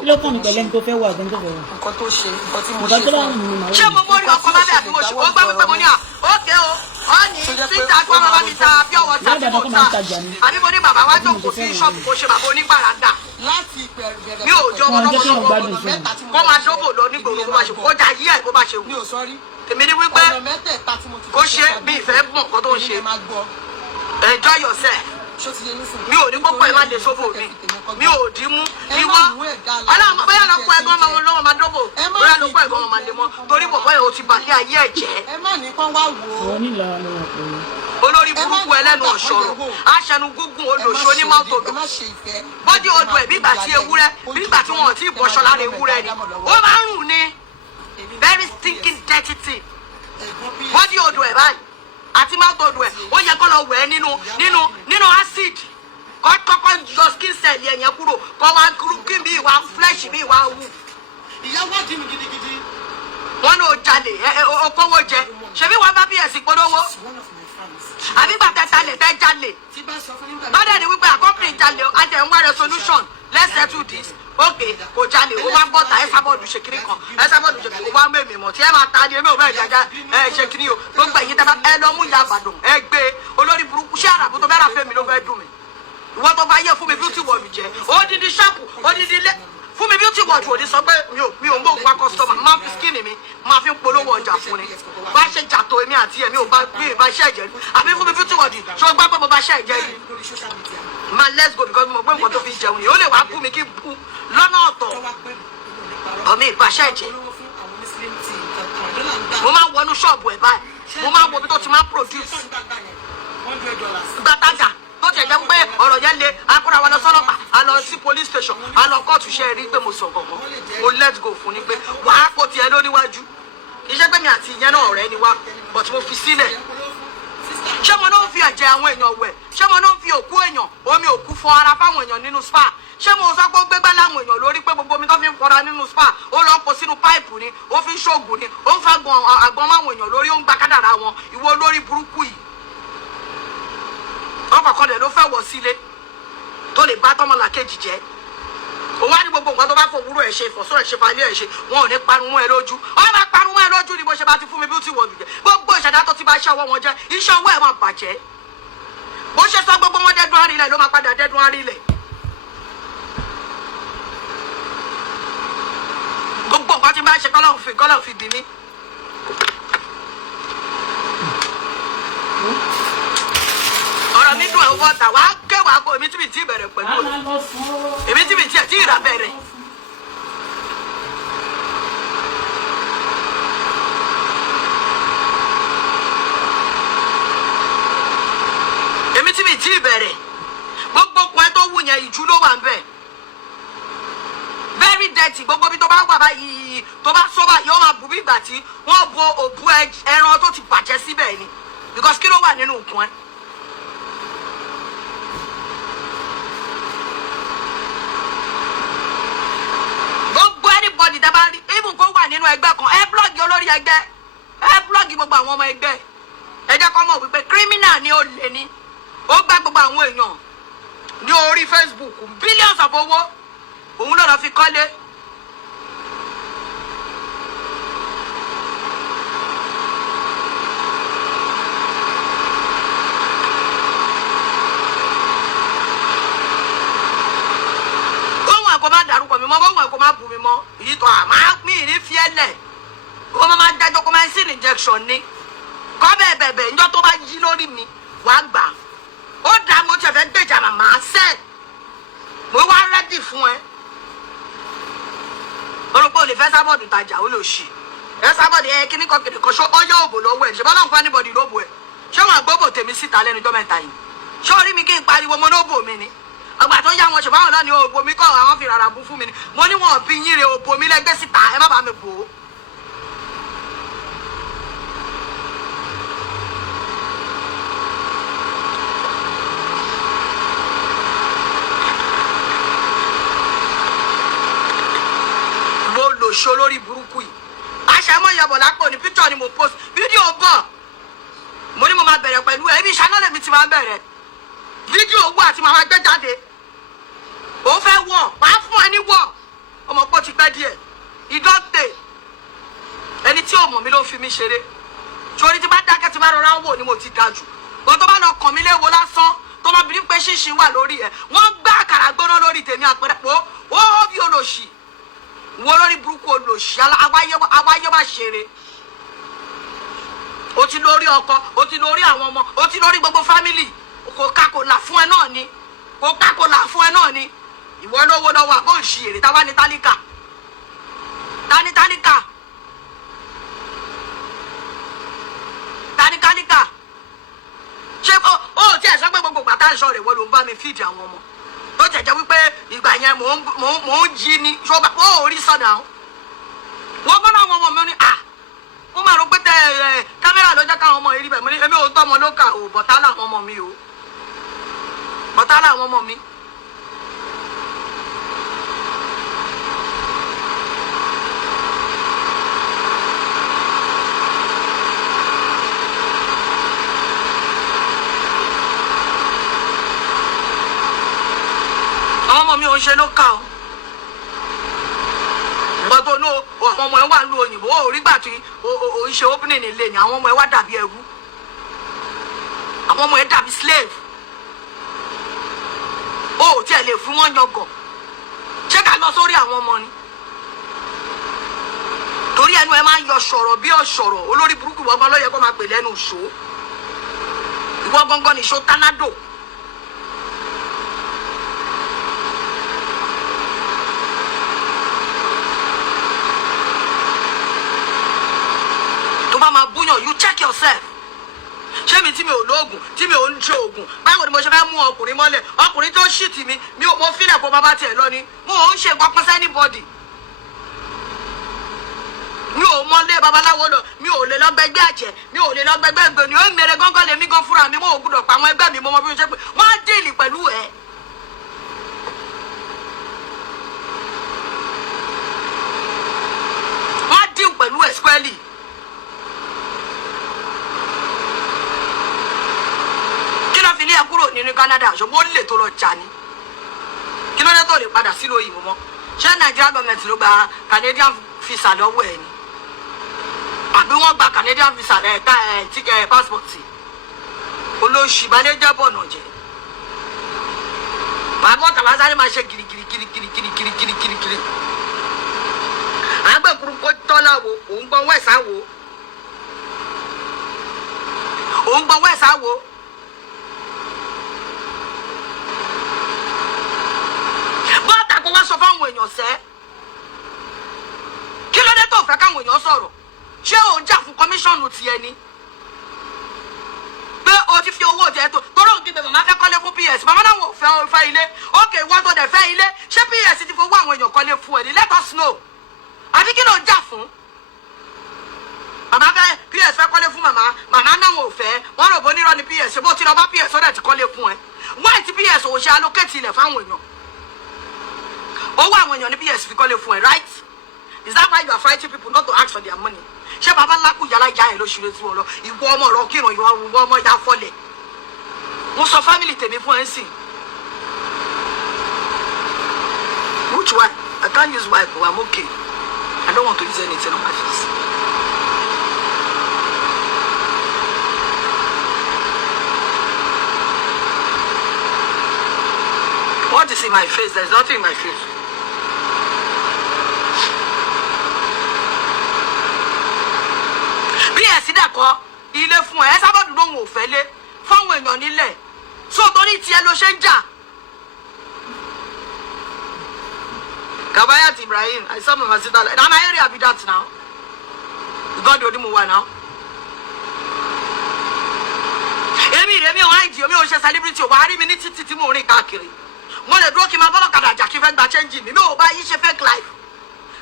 kí ló kàn mí pẹ̀lú ẹni tó fẹ́ wà gan tó fẹ́ wà. nǹkan tó ṣe nǹkan tí mo nǹkan ṣe tó bá fún wù mí màá wù ṣé mo mórí ọkọ lábẹ́ àbí mo ṣe ó gbá wípé mo ní à ókè o ọ ní síta kí wọ́n bá mi ta bí ọwọ́ ta tí mo ta àbí mo ní bàbá wa jókòó sí ṣọ́ọ̀bù kó ṣe bàbá onígbàràdà mi ò jọ ọmọ lọ́wọ́ kó máa dóbò lọ nígboro bó bá ṣe kó jà yí ẹ̀ bó bá ṣe wù èmi ní wípé kó ṣe bí ìfẹ́ mọ̀ nǹkan tó ń ṣe enjoy yourself mi ò ní kókó ẹ má lè sóbò mi ò dín mú ìwọ ọlọ́run bóyá lọ kó ẹ̀gbọ́n ọmọ lọ́wọ́ máa dóbò bóyá lọ kó ẹ̀gbọ́n ọmọ máa lè mọ́ torí bọ̀ bóyá o ti bàlẹ́ ayé ẹ̀ jẹ́. ẹ má ní kán wá wò ó. olórí burúkú ẹlẹ́nu ọ̀ṣọ́rọ̀ aṣẹnu gúngún olóṣù onímọ́tò lò bọ́dí odò ẹ̀ bí ìgbà tí ewúrẹ́ bí ìgbà tí wọn ò tí ì bọ́ṣọ lára ewúrẹ́ ni ó máa ń rùn ní very stinking dirty thing bọ́dí odò ẹ̀ báyìí àti má gbọdọ̀ ẹ̀ ó yẹ kó lọ wẹ̀ ẹ́ nínú acid kọ́kọ́ yọ skin cell yẹn kúrò kọ́ wá kí bí ìwà flesh bí ìwà wù. ìyá wádìí mi gidigidi. wọ́n ní o jalè okòwò jẹ ṣebí wàá bá bí ẹ̀sìn polówó àbí gbàtẹ́ talẹ̀ tẹ́ jalè. bọ́dẹ̀ ni wípé àkọ́kùnrin jalè ajẹ́ ń wá resolution let's settle this. Okay, kò jalè ó wá bọ́ta ẹ sábọ̀dù ṣe kiri kan ẹ sábọ̀dù ṣe kiri ó wá mẹ́mí mọ̀ tí ẹ máa ta ni èmi ò bẹ́ẹ̀ jaja ẹ ṣe kiri o gbogbo ẹ̀yin tẹ́ bá ẹ lọ mú Iya Ibadan ẹ gbé olórí burúkú ṣé àràbù tó bẹ́ẹ̀ fẹ́ mi ló fẹ́ dùn mí ìwọ tó bá yẹ fún mi beauty world jẹ odidi ṣọ́ọ̀pù odidi ilé fún mi beauty world ò ní sọ pé mi ò ń bò wá customer máa fi skin mi máa fi ń polówó ọjà fún ni bá ṣe jàtọ̀ èmi àti ẹ̀mí ò bá ṣe ẹ̀jẹ̀ rí àbí fún mi beauty world ṣé o gbá pé mo bá ṣe ẹ̀jẹ̀ rí ma let's go because mo gbé nǹkan tó fi jẹun yìí ó lè wá bú mi kí bú lọ́nà ọ̀tọ̀ ọ̀mí ìbáṣẹ́ ẹ̀jẹ̀ mo máa ń wọnú ṣọ́ọ̀bù ẹ̀ báyìí mo máa ń wo bí tó ti máa ń produce gbàtàgà tó tiẹ̀ jẹ́ pé ọ̀rọ̀ yẹn le akúra wa lọ sọ́lọ́pàá a lọ sí police station a lọ kóòtù ṣe rí pé mo sọ gbọ̀ngàn mo let's go fún ni pé wàá kó tiẹ̀ lóníwájú kì í ṣe pé mi àti ìyẹn náà ọ̀rẹ́ ni wá but mo fi sílẹ̀ ṣé mo náà fi ẹ̀jẹ̀ àwọn èèyàn wẹ̀ ṣé mo náà fi òkú èèyàn omi òkú fọ ara fáwọn èèyàn nínú spa ṣé mo sọ pé ó gbégbá láwọn èèyàn lórí pé gbogbo omi tó fi ń fọra nínú spa ó lọ kó sínú páìpù ni ó fi ń ṣoògùn ni ó ń fagbọn àgbọn máwọn èèyàn lórí ó ń gba kádàrá wọn ìwọ olórí burúkú yìí ọkọ̀ọ̀kan dẹ̀ ló fẹ́ wọ̀ sílé tó lè bá tọmọlàkejì jẹ́ òun á ní gbogbo nǹkan tó bá fòwúrò ẹ̀ ṣe ìfọ̀sọ́ ẹ̀ ṣe falẹ̀ ẹ̀ ṣe wọn ò ní parun mọ́ ẹ lójú wọn máa parun mọ́ ẹ lójú ni bó ṣe bá ti fún mi beauty world jẹ gbogbo ìṣẹ̀dá tó ti bá iṣẹ́ ọwọ́ wọn jẹ́ iṣẹ́ ọwọ́ ẹ̀ máa bàjẹ́ bó ṣe sọ gbogbo wọn dẹ́dún arílẹ̀ ló máa padà dẹ́dún arílẹ̀ gbogbo nǹkan tí bá ṣe kọ́lọ̀ fi bì mí. ọ̀rọ̀ mi dùn ẹ̀ wọ́ta wàá kéwàá kó èmi tí mi ti bẹ̀rẹ̀ pẹ̀lú èmi tí mi tiẹ̀ tí ìrà bẹ̀rẹ̀. èmi tí mi ti bẹ̀rẹ̀ gbogbo ọkùnrin tó wù yẹn ìjú ló wà ń bẹ̀ very dirty gbogbo bí tó bá wà báyìí tó bá sọ báyìí ó máa bù bí ìgbà tí wọ́n bo òbú ẹran tó ti bàjẹ́ síbẹ̀ ni because kí ló wà nínú nǹkan ẹ̀. anybody that bá rí even kó wà nínú ẹgbẹ́ kan ẹ blọ́ọ̀gì olórí ẹgbẹ́ ẹ blọ́ọ̀gì gbogbo àwọn ọmọ ẹgbẹ́ ẹ jẹ́ kó mọ̀ wípé criminal ni ó lè ní ó gbá gbogbo àwọn èèyàn ní orí Facebook billions of owó òun lọ́dọ̀ fi kọ́lé. bù mí mọ́ èyí tó àmà mí ní fiẹ́lẹ̀ ó máa dájọ́ kó máa ń sin injection ni kọ́ bẹ́ẹ̀ bẹ̀bẹ̀ ńjọ́ tó bá yí lórí mi wàá gbà ó dá mo tiẹ̀ fẹ́ gbèjà màmá sẹ́ẹ̀ mo wá rẹ́dì fún ẹ orúkọ olè fẹ́ sábọ̀dù tajà ó lè ṣì ẹ sábọ̀dù ẹ kíní kan kìnìkan ṣó ọyọ́ òbò lọ́wọ́ ẹ̀ ṣe bọ́lá nǹkan anybody lóbò ẹ̀ ṣé wọn àgbóbò tèmi síta lẹ́nu ọjọ́ mẹ́ta yìí ṣé orí mi kí n pariwo mo lóbò mi ni àgbà tó yá wọn ṣe báwọn náà ni òbò mi kọ́ àwọn fi rárá bú fún mi ni mo ní wọn ò bí yín re òbò mi lẹ́gbẹ́ síta ẹ má bàa mi bò ó. mo lò ṣó lórí burúkú yìí àṣàmọ́ ìyàbọ̀ lápò ní píktọ̀ ni mo post fídíò bọ̀ mo ní mo máa bẹ̀rẹ̀ pẹ̀lú ẹ̀ ibi ìṣáná lèmi ti máa bẹ̀rẹ̀ fídíò owó àti màmá gbé jáde òun fẹ́ wọ̀ máa fún ẹ ní wọ̀ ọmọ pọ̀ ti pẹ́ díẹ̀ ìdọ́tẹ̀ ẹni tí ò mọ̀ mi ló ń fi mí ṣeré torí tí bá dákẹ́ tí bá rọra wò ni mo ti ga jù wọn tó bá lọ kàn mí léwo lásán tó lọ bìnrin pé ṣíṣe wà lórí ẹ wọ́n gbá àkàrà gbóná lórí tèmi àpẹẹrẹ pé ó bí olóṣì wo lórí burúkú olóṣì awáyé wá ṣeré o ti lórí ọkọ o ti lórí àwọn ọmọ o ti lórí gbogbo fámìlì kò ká kò là fún ẹ náà ni kò ká kò là fún ẹ náà ni ìwọ lówó lọ́wọ́ àbó ìṣì èrè táwa ní tálíkà tání tálíkà tání tálíkà ṣé ó tí ẹ sọ pé gbogbo gbàtà ń sọ rẹ wọ́n ló ń bá mi fíìdì àwọn ọmọ tó jẹjẹ wípé ìgbà yẹn mò ń jí ni ṣọba ó rí sọdà wọn gbọ́dọ̀ àwọn ọmọ mi ní à wọ́n máa rò pé kámẹ́rà ló jẹ́ káwọn ọmọ yìí rí bẹ̀ mo ní èmi ò tọ́mọ ló kà ò bọ̀tá làwọn ọmọ mi o bọ̀tá làwọn ọmọ mi. àwọn ọmọ mi ò ń ṣe ló kà ó. Gbogbo no àwọn ọmọ ẹ wà lu òyìnbó ó rí gbà tí o ṣe opening nílé ni àwọn ọmọ ẹ wá dàbí ẹrú. Àwọn ọmọ ẹ dàbí slave. Ó tí ẹ lè fún wọn yangàn. Ṣé ká lọ sórí àwọn ọmọ ni? Torí ẹnu ẹ máa ń yọ sọ̀rọ̀ bí ọ̀sọ̀rọ̀ olórí burúkú wọ́n ló yẹ kó máa pè lẹ́nu ìṣó. Ìwọ gangan ni ìṣó tánádò. Máa búyàn, you check yourself. Ṣé mi tí mi ò lóògùn tí mi ò ń ṣe òògùn báwo ni mo ṣe fẹ́ mú ọkùnrin mọ́lẹ̀ ọkùnrin tó ṣìtì mi mo fílẹ̀ kó bàbá tiẹ̀ lọ ni mo ò ń ṣe nǹkan pọ́n anybody. Mi ò mọlé babaláwo lọ mi ò lè lọ gbẹgbẹ́ àjẹ́ mi ò lè lọ gbẹgbẹ́ ẹgbẹ́ ni ó ń mèrè gángan lèmi gan fúnra mi mo ò gbúdọ̀ pa àwọn ẹgbẹ́ mi mo mọ bí mo ṣe pé wọ́n á dìlì pẹ̀lú ẹ̀. Wọ́n á dìl pẹ̀lú ẹ̀ squarely. Fi lé kúrò nínú Canada ṣùgbọ́n ó lè tó lọ jà ní kí ló dé tó lè padà sílùú òyìnbó mọ́ ṣé Nigeria government ló gba Canadian visa lọ́wọ́ ẹ̀ ni àbí wọ́n gba Canadian visa tíkẹ́ passport olóṣì balẹ̀ jẹ́ bọ̀nà jẹ́ bàbá ọ̀tàlá sáré máa ṣe kirikiri àgbẹ̀kùrú kó tọ́lá wo òun gbọ́ wẹ̀sà wo kó wá sọ fáwọn èèyàn sẹ́ kí ló dé tó fẹ́ káwọn èèyàn sọ̀rọ̀ ṣé ò ń jà fún kọmíṣọ́ọ̀nù tiẹ̀ ni pé o ti fi owó jẹ tó tọ́rọ̀ òun kígbe màmá fẹ́ kọ́lé fún PS màmá náà wò fẹ́ ilé ókè wọ́n tó dẹ̀ fẹ́ ilé ṣé PS ti fowó àwọn èèyàn kọ́lé fún ẹ̀ ní let us know àbí kí ló ń jà fún màmá fẹ́ PS fẹ́ kọ́lé fún màmá náà wò fẹ́ wọ́n rò bó nírọ̀ ní PS bó ti lọ bá PS ó dẹ̀ ti kọ́lé fún ẹ why ti PS ò ṣe allocate ilẹ̀ fáwọn èèyàn owó àwọn èèyàn ní PS fi kọ́lé fún ẹ right is that why you are fighting people not to ask for their money ṣé bàbá ńlá kù yàrá ìyá ẹ ló ṣeré fún ọ lọ ìwọ ọmọ ọ̀rọ̀ kírun ìwọ ọmọ ya fọlẹ̀ mo sọ family tèmi fún ẹ ń sìn which one I can't use wipe but I'm okay I don't want to use anything on my face. What is in my face? There's nothing in my face. Bí ẹ sì dẹ̀kọ́ ilé fún ẹ sábàdù lóhùn ò fẹ́ lé fáwọn èèyàn nílẹ̀ so torí tiẹ̀ ló ṣe ń jà. Kabayat Ibrahim, I saw my sister like, my area be that now. God do mu wa now. Èmi ò hide mi ò ṣe celebrity o wá rí mi ní títí tí mo rìn káàkiri. Mo lè dúró kí máa bọ́lọ̀kadà jà kí fẹ́ gba change mi ò bá yí ṣe fake life.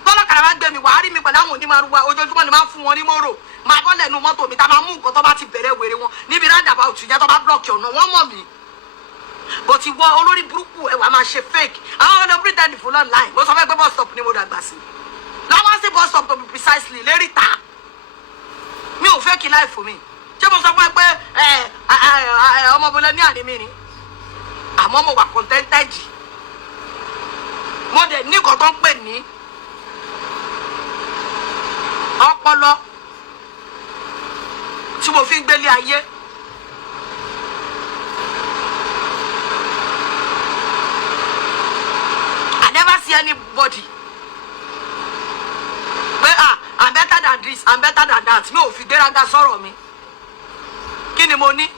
Bọ́lọ̀kadà máa gbé mi wá rí mi pẹ̀lú àwọn onímọ̀rúwa ojoojúmọ́ ni máa fún wọn ní mọ́rò. Máa bọ́lẹ̀ nu mọ́tò mi tá máa mú nǹkan tó bá ti bẹ̀rẹ̀ wèrè wọn níbi roundabout yẹn tó bá block ọ̀nà wọ́n mọ̀ mí. But ìwọ olórí burúkú ẹ wá máa ṣe fake. Àwọn ọ̀nà pretend fún online. Mo sọ fẹ́ pé bus stop ni mo dàgbà sí. Láwọn sí bus stop to be precisely lérí ta. Mi ò fake life fún mi. Ṣé mo sọ fún ẹ pé ọmọbìnrin ní àní mi ni? Àmọ́ mo wà contented. Mo dẹ̀ ní nǹkan tó ń pè ní ọpọlọ tí mo fi ń gbélé ayé. I never see anybody pé I'm better than this, I'm better than that. Mi ò fi gbéraga sọ̀rọ̀ mi. Kí ni mo ní?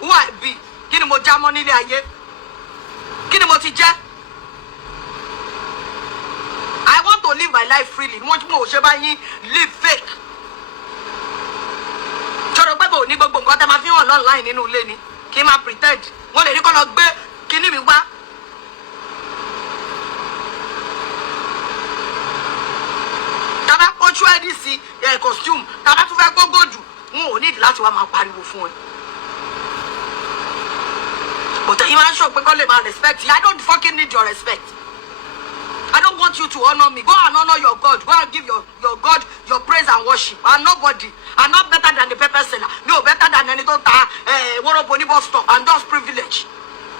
Who I be? Kí ni mo já mọ́ nílé ayé? Kí ni mo ti jẹ́? I want to live my life freely. Mo ṣe bá yín live fake. Ṣọ̀rọ̀ pé bò ní gbogbo nǹkan tẹ́ máa fi hàn online nínú ilé ni. Kí n máa pretend. Wọ́n lè rí kọ́ lọ gbé kíní mi wá. Tàbá kọ́jú ẹ̀dí sí costume. Tàbá tún fẹ́ gbógbó jù. N ò nídìí láti wá máa pariwo fún ẹ. But you are sure because they respect you. I don't fucking need your respect. I don't want you to honor me. Go and honor your God. Go and give your God your praise and worship. I'm nobody. I'm not better than the pepper seller. No, better than any don't one bus stop. I'm just privileged.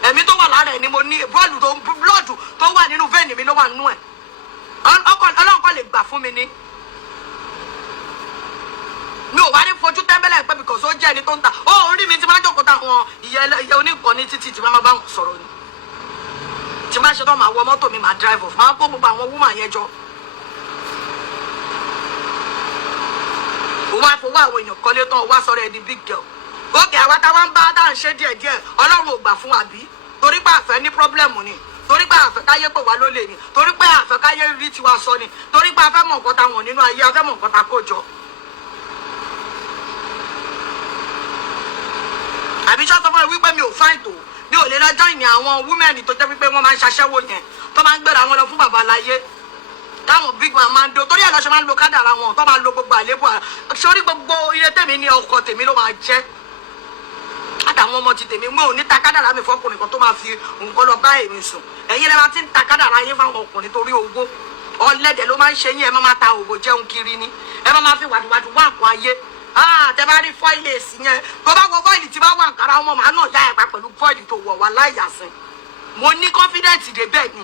ẹ̀mí tó wà lára ẹ̀ ni mo ní blood tó wà nínú vein mi ló wà nínú ẹ̀. Ọlọ́run kọ́ lè gbà fún mi ní. Mi ò wá ní fojú tẹ́ńbẹ́lẹ̀ pé because ó jẹ́ ẹni tó ń ta ó rí mi tí máa jókòó táwọn ìyẹ́ oníkan ní títì tí máa bá wọn sọ̀rọ̀ ni. Tí máa ṣe tán máa wọ mọ́tò mi máa drive off máa kó gbogbo àwọn woman yẹn jọ. Ó wá fowó àwọn èèyàn kọ́lé tán ó wá sọ̀rọ̀ ẹ̀ di big girl. Ókè àwa táwa ń bá dá ń ṣe díẹ̀díẹ̀ Ọlọ́run ò gbà fún àbí torí pé àfẹ́ ní pọ́blẹ́mù ni torí pé àfẹ́ káyé pè wá lólè ni torí pé àfẹ́ káyé rí tiwa sọ ni torí pé afẹ́ mọ̀ nǹkan ta wọ̀n nínú ayé afẹ́ mọ̀ nǹkan ta kó jọ. Àbí sọ́sọ́ fún mi wípé mi ò fáìn tó mi ò lè lọ join àwọn women tó jẹ́ wípé wọ́n máa ń ṣaṣẹ́wó yẹn tó máa ń gbéra wọn lọ fún bàbá láyé táwọn big man máa ń do torí ẹ̀ lọ́sẹ̀ máa ń lo kádàrá wọn tó máa ń lo gbogbo àlébù sórí gbogbo iye tèmi ní ọkọ tèmi ló máa jẹ́ àtàwọn ọmọ ti tèmi mú òní ta kádàrá mi fọkùnrin kan tó máa fi nǹkan lọ bá èmi sùn ẹ̀yin lẹ́wọ̀n ti ń ta kádàrá yín fáwọn ọkùnrin torí owó ọlẹ́dẹ̀ ló máa ń ṣe yín ẹ máa ta òwò jẹun kiri ni ẹ máa fi wàdùwàdù wá nǹkan ayé tẹ bá rí fọ́ìlì èsì yẹn tó bá wọ fọ́ìlì tí bá wà nkàrà ọmọ màá náà yá ẹ̀pá pẹ̀lú fọ́ìlì tó wọ̀ wá láyàsìn mo ní confidence dé bẹ́ẹ̀ ni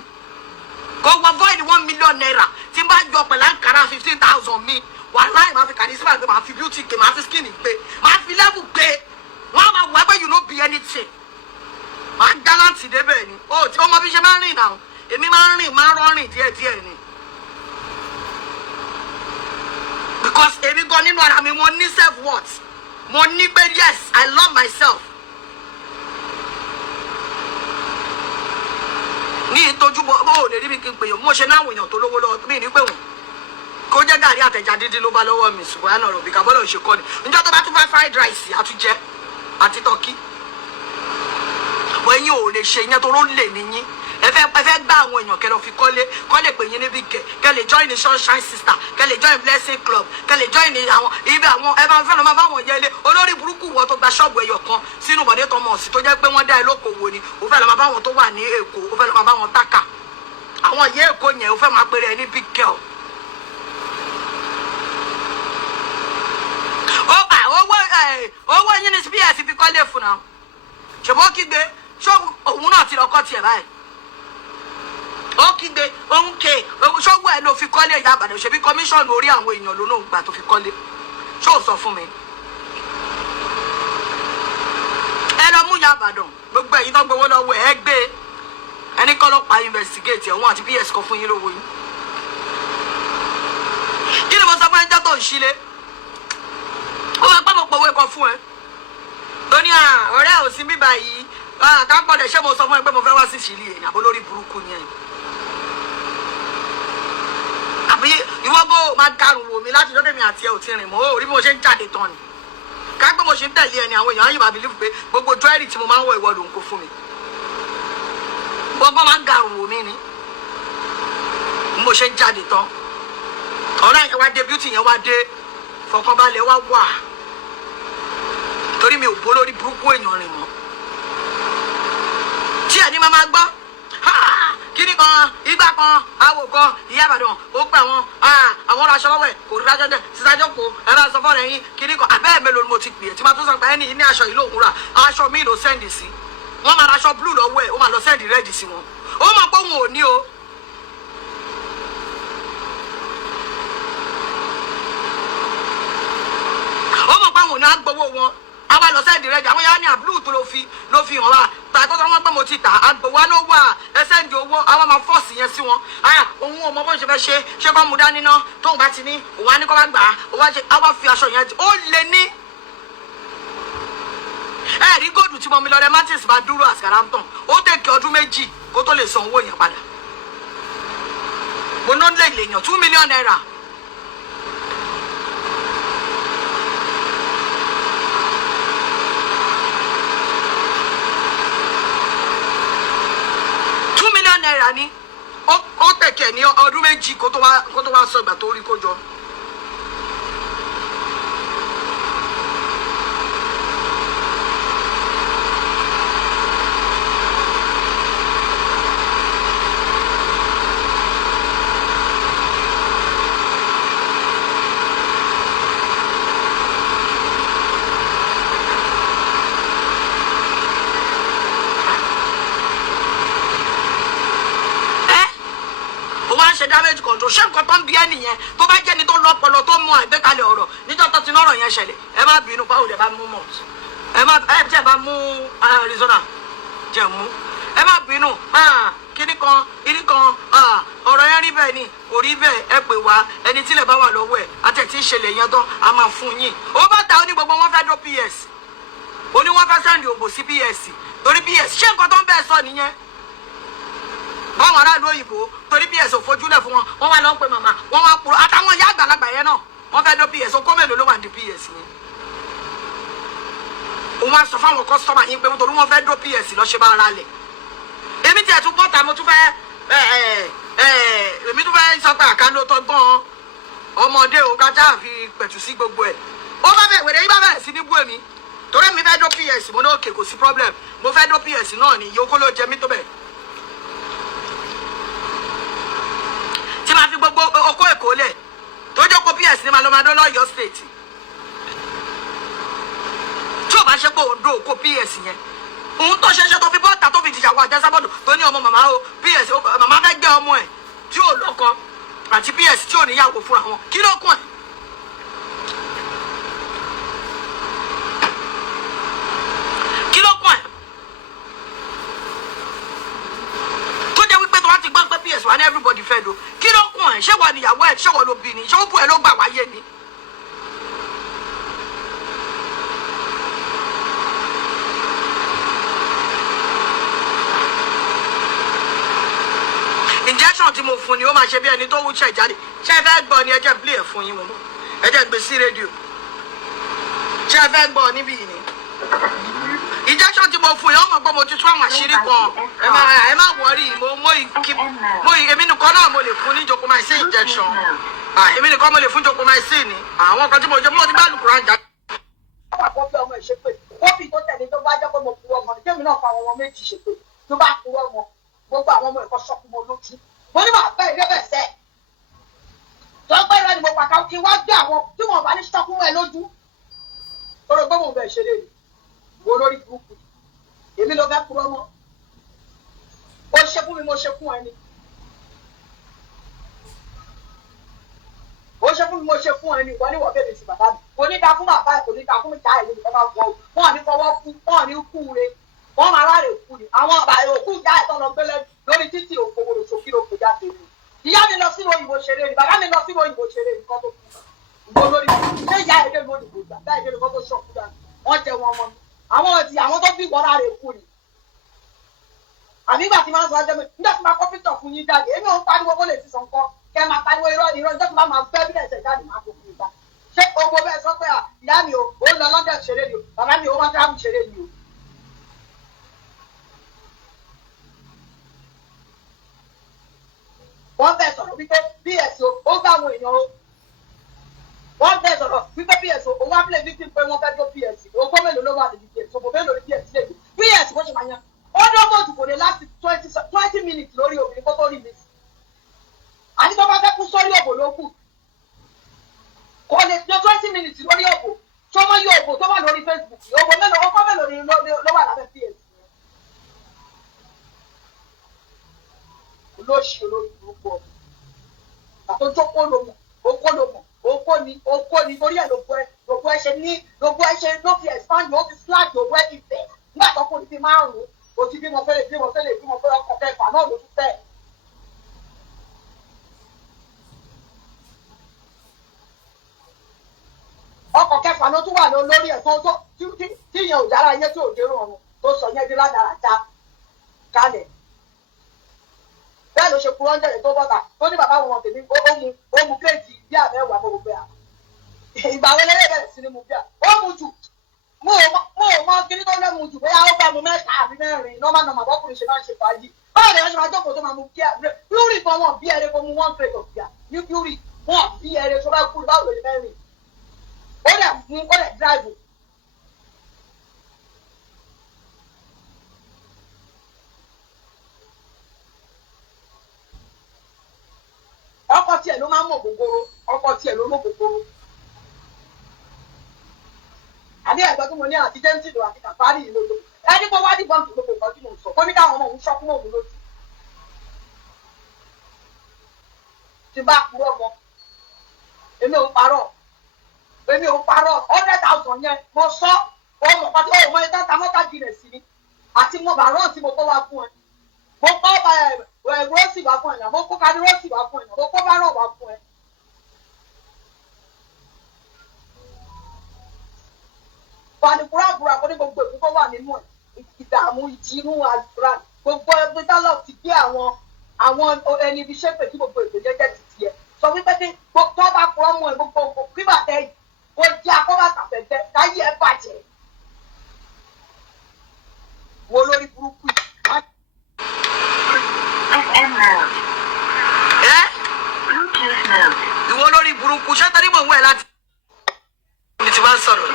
kò wọ fọ́ìlì 1 million naira tí n bá jọ pẹ̀lú àǹkàrà 15,000 mi wà láì máa fi kàdí síbà gbé máa fi beauty gbé máa fi skin gbé máa fi level gbé wọ́n á máa wọ ẹgbẹ́ you no be anything máa gallant dé bẹ́ẹ̀ ni ó tí ọmọ bí ṣe máa ń rìn náà èmi máa ń rìn máa ń rọrìn díẹ̀díẹ̀ ni. Because èmi gan nínú ara mi mo ní self worth mo ní pé yes I love myself. Ní ìtojúbọ ó lè rí mi kí n pè yàn mo ṣe náà èèyàn tó lówó lọ́wọ́ mi ní pé wọn kó jẹ́ gàrí àtẹ̀já dídín ló bá lọ́wọ́ mi ṣùgbọ́n àná ọ̀rọ̀ bí kábọ́lọ̀ ṣe kọ́ ni níjọ́ tó bá tún fẹ́ fried rice àtúnjẹ àti tọ́kí ẹ̀yin ò lè ṣe ìyẹn tó ló lè níyín ẹ fẹ́ gbá àwọn èèyàn kẹ́ lọ fi kọ́lé pè yín níbi kẹ́ lè join the sunshine sister kẹ́ lè join blessing club kẹ́ lè join àwọn ibi àwọn ẹ máa fẹ́ lọ máa bá wọn yẹlé olórí burúkú wọ́n tó gba ṣọ́ọ̀bù ẹyọ kan sínú bọ̀dé tọmọ ọ̀sìn tó jẹ́ pé wọ́n dá ẹ lókòwò ni ó fẹ́ lọ máa bá wọn tó wà ní Èkó ó fẹ́ lọ máa bá wọn tákà àwọn ìyá Èkó yẹn ó fẹ́ máa pèrè ẹ ní big girl. Owó yín ní bs fi kọ́lé fún náà ṣùgbọ́n kígbe ṣó òun náà ti lọ́kọ́ tiẹ̀ báyìí ó kígbe òun ké ṣọ́wọ́ ẹ̀ ló fi kọ́lé Ìyá Ìbàdàn ṣebí kọmíṣọ́ọ̀nù orí àwọn èèyàn ló náà gbà tó fi kọ́lé ṣó ò sọ fún mi. ẹ lọ mú Ìyá Ìbàdàn gbogbo ẹ̀yin tó gbowó lọ́wọ́ ẹ gbé ẹni kọ́ lọ́pàá investigate ẹ̀wọ̀n àti bs kan fún yín lówó yín. kí ni mo sọ fún ẹjọ́ tó ń ṣílé ó máa pẹ́ mo pòwe kan fún ẹ tó ní ọ̀rẹ́ ò sí bíbá yìí ká gbọ́dọ̀ ṣé mo sọ fún ẹ pé mo fẹ́ wá sí ìṣìlì èèyàn àbó lórí burúkú yẹn àbí ìwọ́gbó máa karùn wò mí láti lọ́dẹ̀ mi àti ẹ ò ti rìn mọ́ ó rí bí mo ṣe ń jáde tán ni ká gbé mo ṣe ń tẹ̀lé ẹni àwọn èèyàn ayé máa believe pé gbogbo jewelry tí mo máa ń wọ ìwọ ló ń kó fún mi ìwọ́gbó máa ń karùn wò mí ni mo ṣe ń jáde tán ọ̀rẹ́ yẹn wá dé beauty yẹn wá dé fọkànbalẹ̀ wá wà torí mi ò bó lórí burúkú èèyàn rìn mọ́ tí ẹni máa gbọ́ kíní kan igbá kan awo kan Ìyá Ìbàdàn ó pẹ́ àwọn aṣọ lọ́wọ́ ẹ̀ kò rí dájọ́ dẹ̀ sísájọ́ kó ẹ bá sọ fọ́ọ̀rọ̀ ẹ̀yìn kíní kan abẹ́ẹ̀ mélòó ni mo ti pè é tí máa tún sọ pé ẹni ní aṣọ yìí lòun rà aṣọ mi ló sẹ́ndì sí wọ́n máa ra aṣọ blue lọ́wọ́ ẹ̀ ó máa lọ sẹ́ndì rẹ́ẹ̀dì sí wọn ó mọ̀ pé òun ò ní o. ó mọ̀ pé àwọn ò ní á gbowó wọn àwa lọ sẹ́ndì rẹ́ẹ̀dì àwọn yàrá ní àbúrò tó ló fi hàn wá tàbí tó wọ́n pẹ́ mo ti tà àgbòwá ló wà ẹsẹ̀ ń di owó àwọn máa fọ́ọ̀sì yẹn sí wọn òun ò mọ bó ṣe fẹ́ ṣe kọ́ mu dání ná tóun bá ti ní òun á ní kọ́ bá gbà á òun á ṣe àwa fi aṣọ yẹn ó lè ní. ẹ rí góòdù tí mo mi lọ rẹ martins bá dúró àsìkàrà ń tàn ó tẹ̀kẹ́ ọdún méjì kó tó lè san owó yẹn padà mo ná lè lèèyàn 2 million naira. Naira ni ó tẹ̀kẹ̀ ní ọdún méjì kó tó wá sọ ìgbà tó rí kó jọ. ṣe damage control ṣé nǹkan tó ń bí ẹni yẹn tó bá jẹ́ni tó lọ́pọlọ tó mú àgbékalẹ̀ ọ̀rọ̀ níjọ́ tó ti nọ́rọ̀ yẹn ṣẹlẹ̀ ẹ má bínú báwo lè bá mú mọ̀ ẹ jẹ́ bá mú Arizona jẹ́ mú ẹ má bínú kíní kan ọ̀rọ̀ yẹn rí bẹ́ẹ̀ ni kò rí bẹ́ẹ̀ ẹ pè wá ẹni tílẹ̀ bá wà lọ́wọ́ ẹ̀ àtẹ̀tí ìṣẹ̀lẹ̀ yẹn tán a máa fún yín ó bá ta ó ní gbogbo wọn fẹ́ dó PS ó ní wọ́n fẹ́ sẹ́ndì òbò sí PS torí PS ṣé nǹkan tó ń bẹ́ẹ̀ sọ nìyẹn báwọn aráàlú òyìnbó torí PS ò fojúlẹ̀ fún wọn wọ́n wá lọ ń pe màmá wọ́n wá kúrò àtàwọn ìyá àgbàlagbà yẹn náà wọ́n fẹ́ dó PS okó mélòó ló wà ní PS yẹn òun wá sọ fáwọn kọ́sítọ́mà yín pé nítorí wọ́n fẹ́ dó PS lọ ṣe bá ara lẹ̀ èmi tiẹ̀ tún bọ́ta mo tún fẹ́ èmi tún fẹ́ sọ pé àkàndó tó gbọ́n ọmọdé o kájà fi pẹ̀tù sí gbogbo ẹ̀ ó bá bẹ̀ wẹ̀rẹ̀ yín bá bẹ̀rẹ̀ sí ní bú èmi torí mi fẹ́ dó PS mo ní òkè kò sí problem mo fẹ́ dó PS náà ni yòókù ló jẹ mí tó bẹ̀ tí máa fi gbogbo okó èkó lẹ̀ tó jókòó PS ní máa lọ máa dó lọ́yọ̀ state tí ò bá ṣe pé òun dó okó PS yẹn òun tó ṣẹṣẹ tó fi bọ́ọ̀tà tó fi dìjàwó àjẹsábọ́ọ̀dù tó ní ọmọ màmá o PS màmá fẹ́ gbé ọmọ ẹ̀ tí ò lọ́kọ àti PS tí ò níyàwó fúnra wọn kí ló kún ẹ̀. kí ló kún ẹ̀. tó jẹ́ wípé tó wá ti gbọ́ pé PS wà ní everybody fẹ́ do kí ló kún ẹ̀ ṣé wọ́n níyàwó ẹ̀ ṣé wọ́n ló bí ni ṣé ó bú ẹ ló gbà wáyé ni. injection tí mo fún ni ó máa ṣe bí ẹni tó wúṣẹ jáde ṣé ẹ fẹ́ gbọ́ ni ẹ jẹ́ play ẹ̀ fún yín mo mọ̀ ẹ jẹ́ gbé sí rédíò ṣé ẹ fẹ́ gbọ́ níbí yìí ni injection tí mo fún yín ọmọ gbọ́ mo ti tún àwọn àṣírí kan ẹ má wọrí mo èmi nìkan náà mo lè fún ní Jokotade injection èmi nìkan mo lè fún Jokotade ni àwọn kan tí mo jẹ mo ti bá lùkùrọ̀ àjà. ọmọ àkọ́kọ́ ọmọ ìṣépè kófì tó tẹ̀lé tó bá jẹ́ pé mo kúrò ọmọ ní náà fa àwọn ọmọ méjì ṣépè tó bá kúrò ọmọ gbogbo àwọn ọmọ ẹ̀kọ́ sọ́kùn mo lójú mo ní màá bẹ́ẹ̀ débẹ̀ sẹ́ tó ń pẹ́ ìrẹ́ ni mo pàkà kí wá gbé àwọn tí wọ́n bá ní sọ́kùn ẹ̀ lójú oró gbọ́mọ̀ bẹ̀ ṣe lè wo lórí burúkú èmi ló fẹ́ kúrò ọmọ ó ṣe fún mi mo ṣe fún ẹni ó ṣe fún mi mo ṣe fún ẹni ìwọ níwọ̀ bèbè sí bàbá mi kò ní ta fún bàbá ẹ̀ kò ní ta fún mi ká ẹ̀ níbi tó bá wọ wọn ní fọwọ́ kú wọn ní kú re wọ́n máa ráre kú ni àwọn ọba òkú ìyá ẹ̀tọ́ lọ gbélé lórí títì òkòwò òṣòkì òkè jáde ni ìyá mi lọ sínú òyìnbó ṣeré ni bàbá mi lọ sínú òyìnbó ṣeré ni kọ́ tó kú ìgbó lórí ṣé ìyá ẹ̀dẹ́ ló dìbò ìgbà báyìí dé lóko tó ṣọ̀kú dà wọ́n jẹ wọn mọ́ mi àwọn tó bí ìwọ́n ráre kú ni àbí ìgbà tí máa ń sọ ọjọ́ mi nígbà tí máa kọ́ pítọ̀ fún yín jáde èmi ò ń pariwo kó lè ti sàn kọ́ kẹ́ máa pariwo irọ́ ni irọ́ níjọ́ tí máa fẹ́ bílẹ̀ ṣẹ̀ jáde máa tó fún ìgbà ṣé owó bẹ́ẹ̀ sọ pé ìyá mi ò ń lọ London ṣeré ni o bàbá mi ò máa travel ṣeré ni o. wọ́n bẹ̀ sọ̀rọ̀ wípé PS ó gbà àwọn èèyàn o wọ́n bẹ̀ sọ̀rọ̀ wípé PS ó wá play victim pé wọ́n fẹ́ tó PS ogún mélòó ló wà níbi PS ògbó mélòó ní PS lè dé PS bó ṣe máa yan ó dọ́gbọ̀n jù kò lè láti 20 minutes lórí obìnrin kó tó rí mi sí àti tó bá fẹ́ kú sórí òbò ló kù kò lè tó 20 minutes lórí òbò tó mọ́ yí òbò tó wà lórí Facebook òbò mélòó ọkọ mélòó ló wà lábẹ́ PS olóṣì olórí burúkú ọmọ àtọjọ okó ni torí ẹ lóko ẹ ṣe ló fi expand ló fi slack lóko ẹ ti fẹ nígbà tó kó ti márùn-ún o ti bímọ fẹlẹ ọkọ kẹfà náà ló tún fẹ. ọkọ kẹfà ló tún wà lórí ẹ tó tí ìyẹn ò dára yẹ tí ò dérò ọrùn tó sọ yẹn di ládàá já kalẹ̀. bẹ́ẹ̀ ló ṣe kúrò ń jẹ̀rẹ̀ tó bọ́ta tó ní bàbá wọn tèmi ó mu pléètì bí àmẹ́wàá mo gbé à ìgbà wo lẹ́yìn bẹ̀rẹ̀ sí ni mu bí à ó mu jù mo ò mọ kíní tó lẹ́mu jù bóyá ó bá mu mẹ́ta àbí mẹ́rin nọ́mà bọ́kùnrin ṣe máa ń ṣe fàájì báwo ni wọ́n ṣe máa jókòó tó máa mu bí à púrì kan wọn bí ẹrẹ kó mu 1 crate of beer ní púrì wọn bí ẹrẹ tó bá kúrò báwo lè mẹ́rin ó dẹ̀ drive. ọkọ tiẹ̀ ló máa ń mọ̀ gbogbooro ọkọ tiẹ̀ ló mọ̀ gbogbooro àbí ẹ̀gbọ́n tí mo ní àti jẹ́ńtì lò àti kàfárì yìí lólo ẹni kó wá ní bọ́ǹkì gbogbo nǹkan tí mo sọ kó ní káwọn ọmọ òun ṣọ́kú mọ́ òun lójú. tí bá purọ́ mọ́ èmi ò parọ́ 100,000 yẹn mo sọ ọmọ pàtó ọmọ ẹ̀ tàtà mọ́tà jìnà sí ni àti mo bá rán tí mo kó wá fún ẹ mo kọ́ rọ́ọ̀sì wá fún ẹ náà mo kó kárí rọ́ọ̀sì wá fún ẹ náà mo kó bá rán wá fún ẹ. Fanipurabura kó ní gbogbo èkó tó wà nínú ẹ̀ ìdààmú ìjìnú àdúrà gbogbo ẹgbẹ́ tálọ̀ ti gbé àwọn ẹni ibi ṣépè tí gbogbo èkó jẹ́jẹ́ ti tiẹ̀ sọ wípé kí tó bá kọ́ ọmọ ẹ̀ gbogbo kíbà tẹ́ yìí kó jẹ́ akọ́bàtà fẹ̀fẹ́ káyé ẹ̀ bàjẹ́ wo lórí burúkú yìí. Ìwọ lórí burúkú ṣé torí mò ń wẹ̀ láti ní ti máa ń sọ̀rọ̀.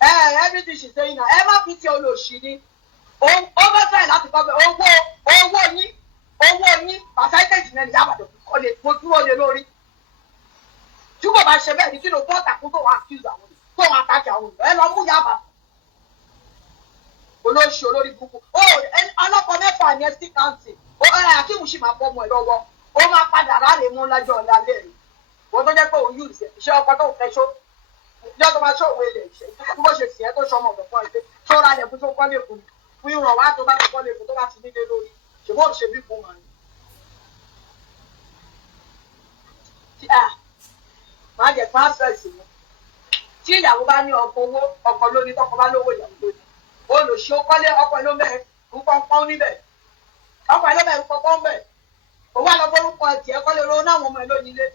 Everything she's saying now, ẹ má fi ti olóòṣì ni. Ó fẹ́ fẹ́ láti kọ́ bẹ́ẹ̀ owó yín percentage náà ní Ìyábàdàn kọ́ lè mo dúró lé lórí. Tí kò bá ṣe bẹ́ẹ̀ ni kí ló bọ́ tàkùn tó wà accuse àwọn ènìyàn tó wà attack àwọn ènìyàn ẹ lọ mú Ìyábàdàn. Olóòṣì olórí burúkú. Ọlọ́pàá mẹ́fà ni ẹ sí káǹtì. Akíwù sì máa bọ́ ọmọ ẹ lọ́wọ́. Ó máa padà ráre mú lájọ́ ọ̀la lẹ́yìn. Wọ́n tó jẹ́ pé òun yóò ṣe ọkọ tó fẹ́ ṣó. Ìjọ tó máa ṣó òwe lè ṣe. Bó ṣe sì ẹ́ tó ṣọmọ ọ̀dọ̀ fún ẹ pé ṣó ra lẹ̀ fún tó kọ́ lè fún mi. Fún ìràn wá tó bá ti kọ́ lè fún tó bá ti nílé lórí. Ṣùgbọ́n òun ṣe bí fún wọn. Má jẹ́ fún àṣẹ́sì mi. Tí ìyàwó bá ní ọkọ owó, ọkọ lóní, tọkọ bá lówó ìyàwó lóní. Olùṣí ó kọ́lé ọkọ ló mẹ́ ń pọ́npọ́n níbẹ̀. Ọkọ ló mẹ́ ń pọ́npọ́n bẹ̀. Òwò àlọ́ forúkọ ẹ̀tì ẹ̀kọ́ lè ro náwọn ọmọ ẹ̀ lónílé.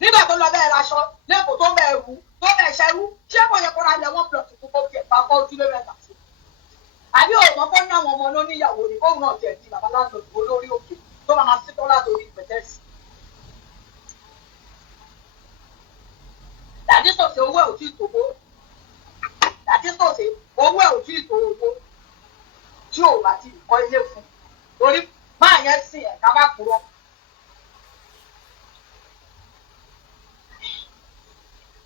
Nígbà tó lọ bẹ́ẹ̀ raṣọ lẹ́kọ̀ọ́ tó bẹ́ẹ̀ rú tó bẹ́ẹ̀ ṣẹ́rú ṣé kò yẹ kó ra ilẹ̀ wọn plọ̀tù kó tiẹ̀ pa kọ́ ojúlé mẹ́ta sí. Àbí òun kọ́ ní àwọn ọmọ lóníyàwó ni kóun náà tiẹ̀ di bàbá láti òdìbò lórí òkè tó máa sí tọ́lá torí pẹ̀tẹ́sì. Dàdí sòsè owó ẹ̀ ò tí ì tòwó. Dàdí sòsè owó ẹ̀ ò tí ì tó owó tí ò bá ti kọ́ ilé fún torí máa yẹn sìn ẹ̀ ká bá kúrọ́.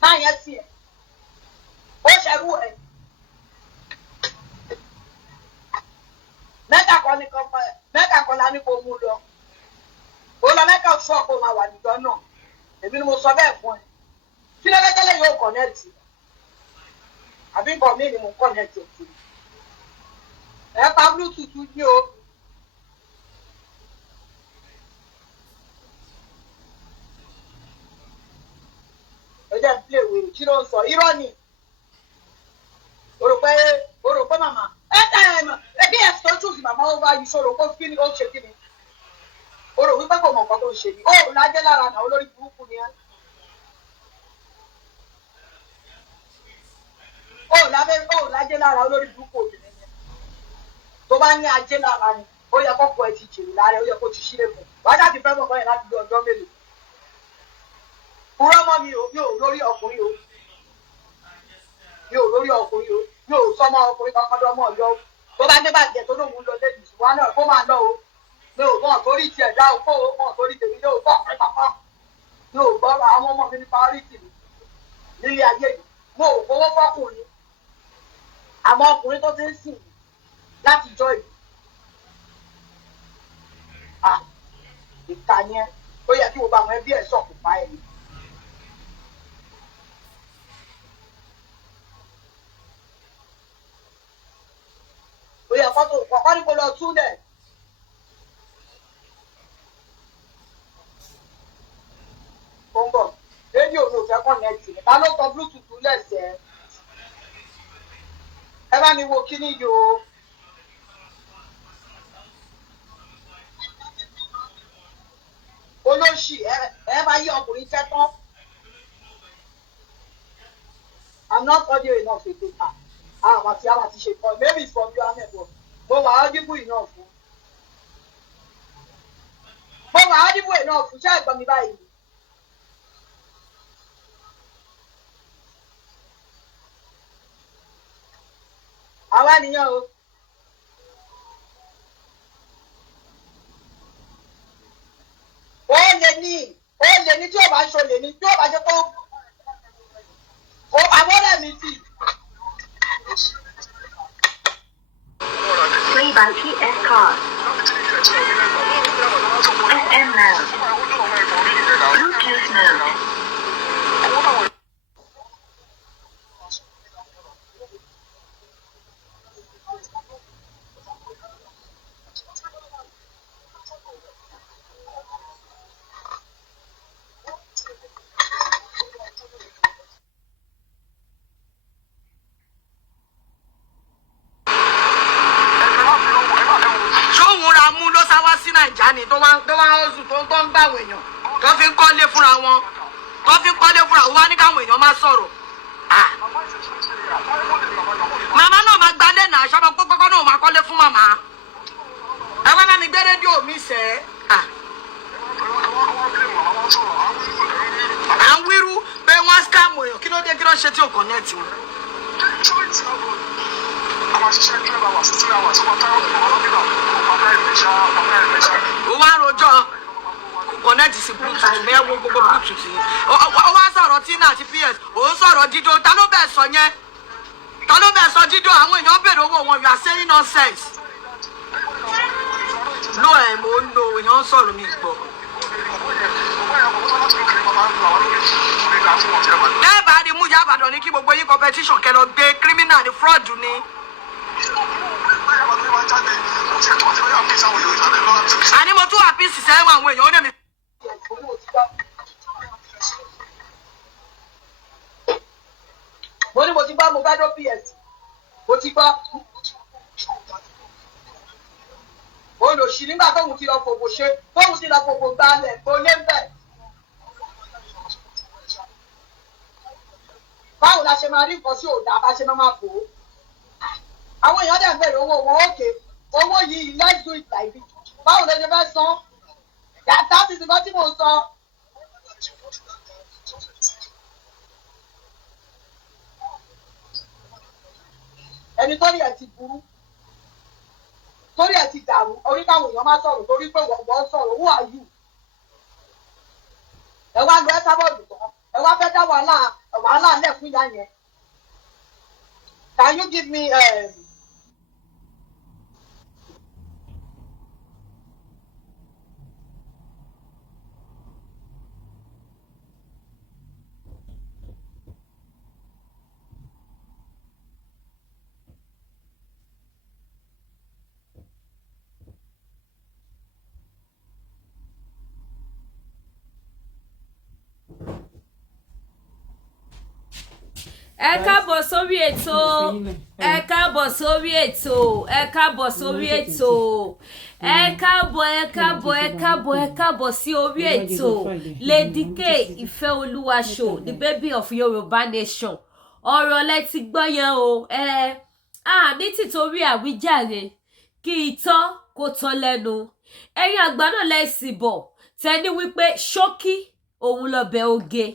Máa yẹn sìn ẹ̀ ó ṣerú ẹ̀ mẹ́ta kan la ní kó mú lọ ó lọ mẹ́ta fún ọ̀pọ̀ máa wà níjọ náà èmi ni mo sọ bẹ́ẹ̀ fún ẹ kí lẹ́lẹ́tẹ́lẹ́ yóò kọ̀nẹ́ẹ̀tì àbí nǹkan mi ni mo kọ̀nẹ́ẹ̀tì ẹ̀ ẹ̀ pa bluetooth ní o. Ẹjẹ́ play with kí ló ń sọ irọ́ ni o rò pé màmá ẹbí ẹ̀ tó choose màmá ó bá yí sọ̀rọ̀ kó kí ni ó ṣe kí ni o rò wípé kò mọ̀ nǹkan tó ń ṣe ni ó lájẹ́ lára náà olórí burúkú ni ẹ́ ó lájẹ́ lára olórí burúkú obìnrin ni tó bá ní ajé lára ni ó yẹ kọ́kọ́ ẹ ti jèrè lára ó yẹ kó ti ṣílẹ̀ fún wájà ti fẹ́ mọ̀ yẹn láti bí ọjọ́ mélòó. Kúrọ́ mọ́ mi ò lórí ọkùnrin o. Mi ò lórí ọkùnrin o. Mi ò sọmọ ọkùnrin kankan lọ́mọ ọ̀yọ́ o. Tó bá dé bàjẹ́ tó lóun lọ lẹ́yìn ìṣùwà náà kó máa lọ o. Mi ò mọ̀ torí tiẹ̀ dá o kó o mọ̀ torí tèmi ní o bọ̀ ọ̀pẹ́ kankan. Mi ò gbọ́rọ̀ àwọn ọmọ mi ní priority mi nílé ayé yìí. Mo ò fowó fọ́kùnrin. Àmọ́ ọkùnrin tó ti ń sìn láti jọ yìí. Ìka ni ẹ́. Ó yẹ kí gbogbo àwọn ẹbí ẹ̀ sọ̀kù pa ẹ̀ ni. Ó yẹ kọ́ ní kó lọ túlẹ̀. Ó ń bọ̀. Rédíò mi ò fẹ́ kọ́nẹ́ẹ̀tì. Ta ló tọ Bluetooth lẹ́sẹ̀? Ẹ bá mi wo kíní yìí o. Olóṣì ẹ bá yí ọkùnrin fẹ́ tán. I'm not audio enough to take her. Àwọn àti ṣe kọ́ maybe it's from you ahmed but mo wà audible enough fún. Mo wà audible enough fún ṣé ẹ̀gbọ́n mi báyìí. Àwa nìyẹn o. Ó lè ní tí ó bá ń ṣe lè ní tí ó bá jẹ́ kó àwọn ọ̀rẹ́ mi tì. by PS card. FM mode. Bluetooth mode. Nàìjíríà tó wá oṣù tó ń gbàwé èèyàn tó fi ń kọ́lé fúnra wọn wá ní káwọn èèyàn máa sọ̀rọ̀. Màmá náà máa gbalẹ̀ náà ṣọ́mọ pọ́pọ́pọ́ náà máa kọ́lé fún màmá. Ẹ wá bá mi gbé rédíò mi sẹ́. À ń wíru pé wọ́n scam èèyàn kí ló dé kí ló ṣe tí ò connect wọn. Ó wá rojọ́ connect sí bluetooth bẹ́ẹ̀ wo gbogbo bluetooth yìí. Ó wá sọ̀rọ̀ tí náà ti PS ó ń sọ̀rọ̀ dídó ta ló bẹ̀ sọ yẹn ta ló bẹ̀ sọ dídó àwọn èèyàn bèrè owó wọn you are saying nonsense. Lo ẹ̀ mo ń lo èèyàn ń sọ̀rọ̀ mi gbọ́. Lẹ́ẹ̀bà ni mú Iya Ibadan ní kí gbogbo yín competition kẹ lọ gbé criminal ní fraud ni. Àní mo tún wà bí sísẹ́ ẹ̀wọ̀n àwọn èèyàn ó dẹ̀ mi. Mo ní mo ti bá mo bá dọ́ PS mo ti bá olùsí nígbà tóun ti lọ fòfò ṣe tóun ti lọ fòfò gbalẹ̀ kó lé ń bẹ̀. Báwo la ṣe máa rí nǹkan tí ò dáa bá ṣe máa bò ó? Àwọn èèyàn dẹ̀ ń bèrè owó wọn òkè owó yìí let's do it like this. Báwo lè ṣe fẹ́ san? Yàtá ti ti bá tí mò ń sọ. Ẹni tó rí ẹ̀ ti burú torí ẹ̀ ti dàrú orí káwọn èèyàn máa sọ̀rọ̀ torí pé wọ́n sọ̀rọ̀ who are you? Ẹ wá lọ ẹ sábọ̀dù tán ẹ wá fẹ́ dá wàhálà lẹ̀ fún ìyá yẹn. Can you give me ẹ káàbọ̀ sórí ètò ẹ káàbọ̀ sórí ètò ẹ káàbọ̀ sórí ètò ẹ káàbọ̀ sí orí ètò Lady K Ìfẹ́olúwa show the baby of Yorùbá nation ọ̀rọ̀ lẹ ti gbọ́ yẹn o ní tìtorí àwíjàre kí itọ́ kó tán lẹ́nu ẹ̀yin àgbà náà lẹ́sìn bọ̀ tẹ́ni wípé ṣókí òun lọ́bẹ̀ oge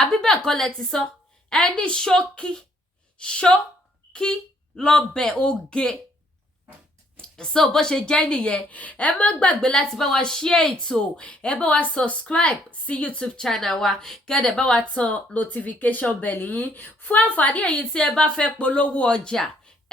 àbí bẹ́ẹ̀ kọ́ lẹ ti sọ ẹni ṣókí lọ́bẹ̀ oge so bó ṣe jẹ́ nìyẹn ẹ má gbàgbé láti bá wa share ètò ẹ bá wa subscribe sí YouTube channel wa kẹ́dẹ̀ bá wa tan notification bell yín fún àǹfààní ẹ̀yin tí ẹ bá fẹ́ polówó ọjà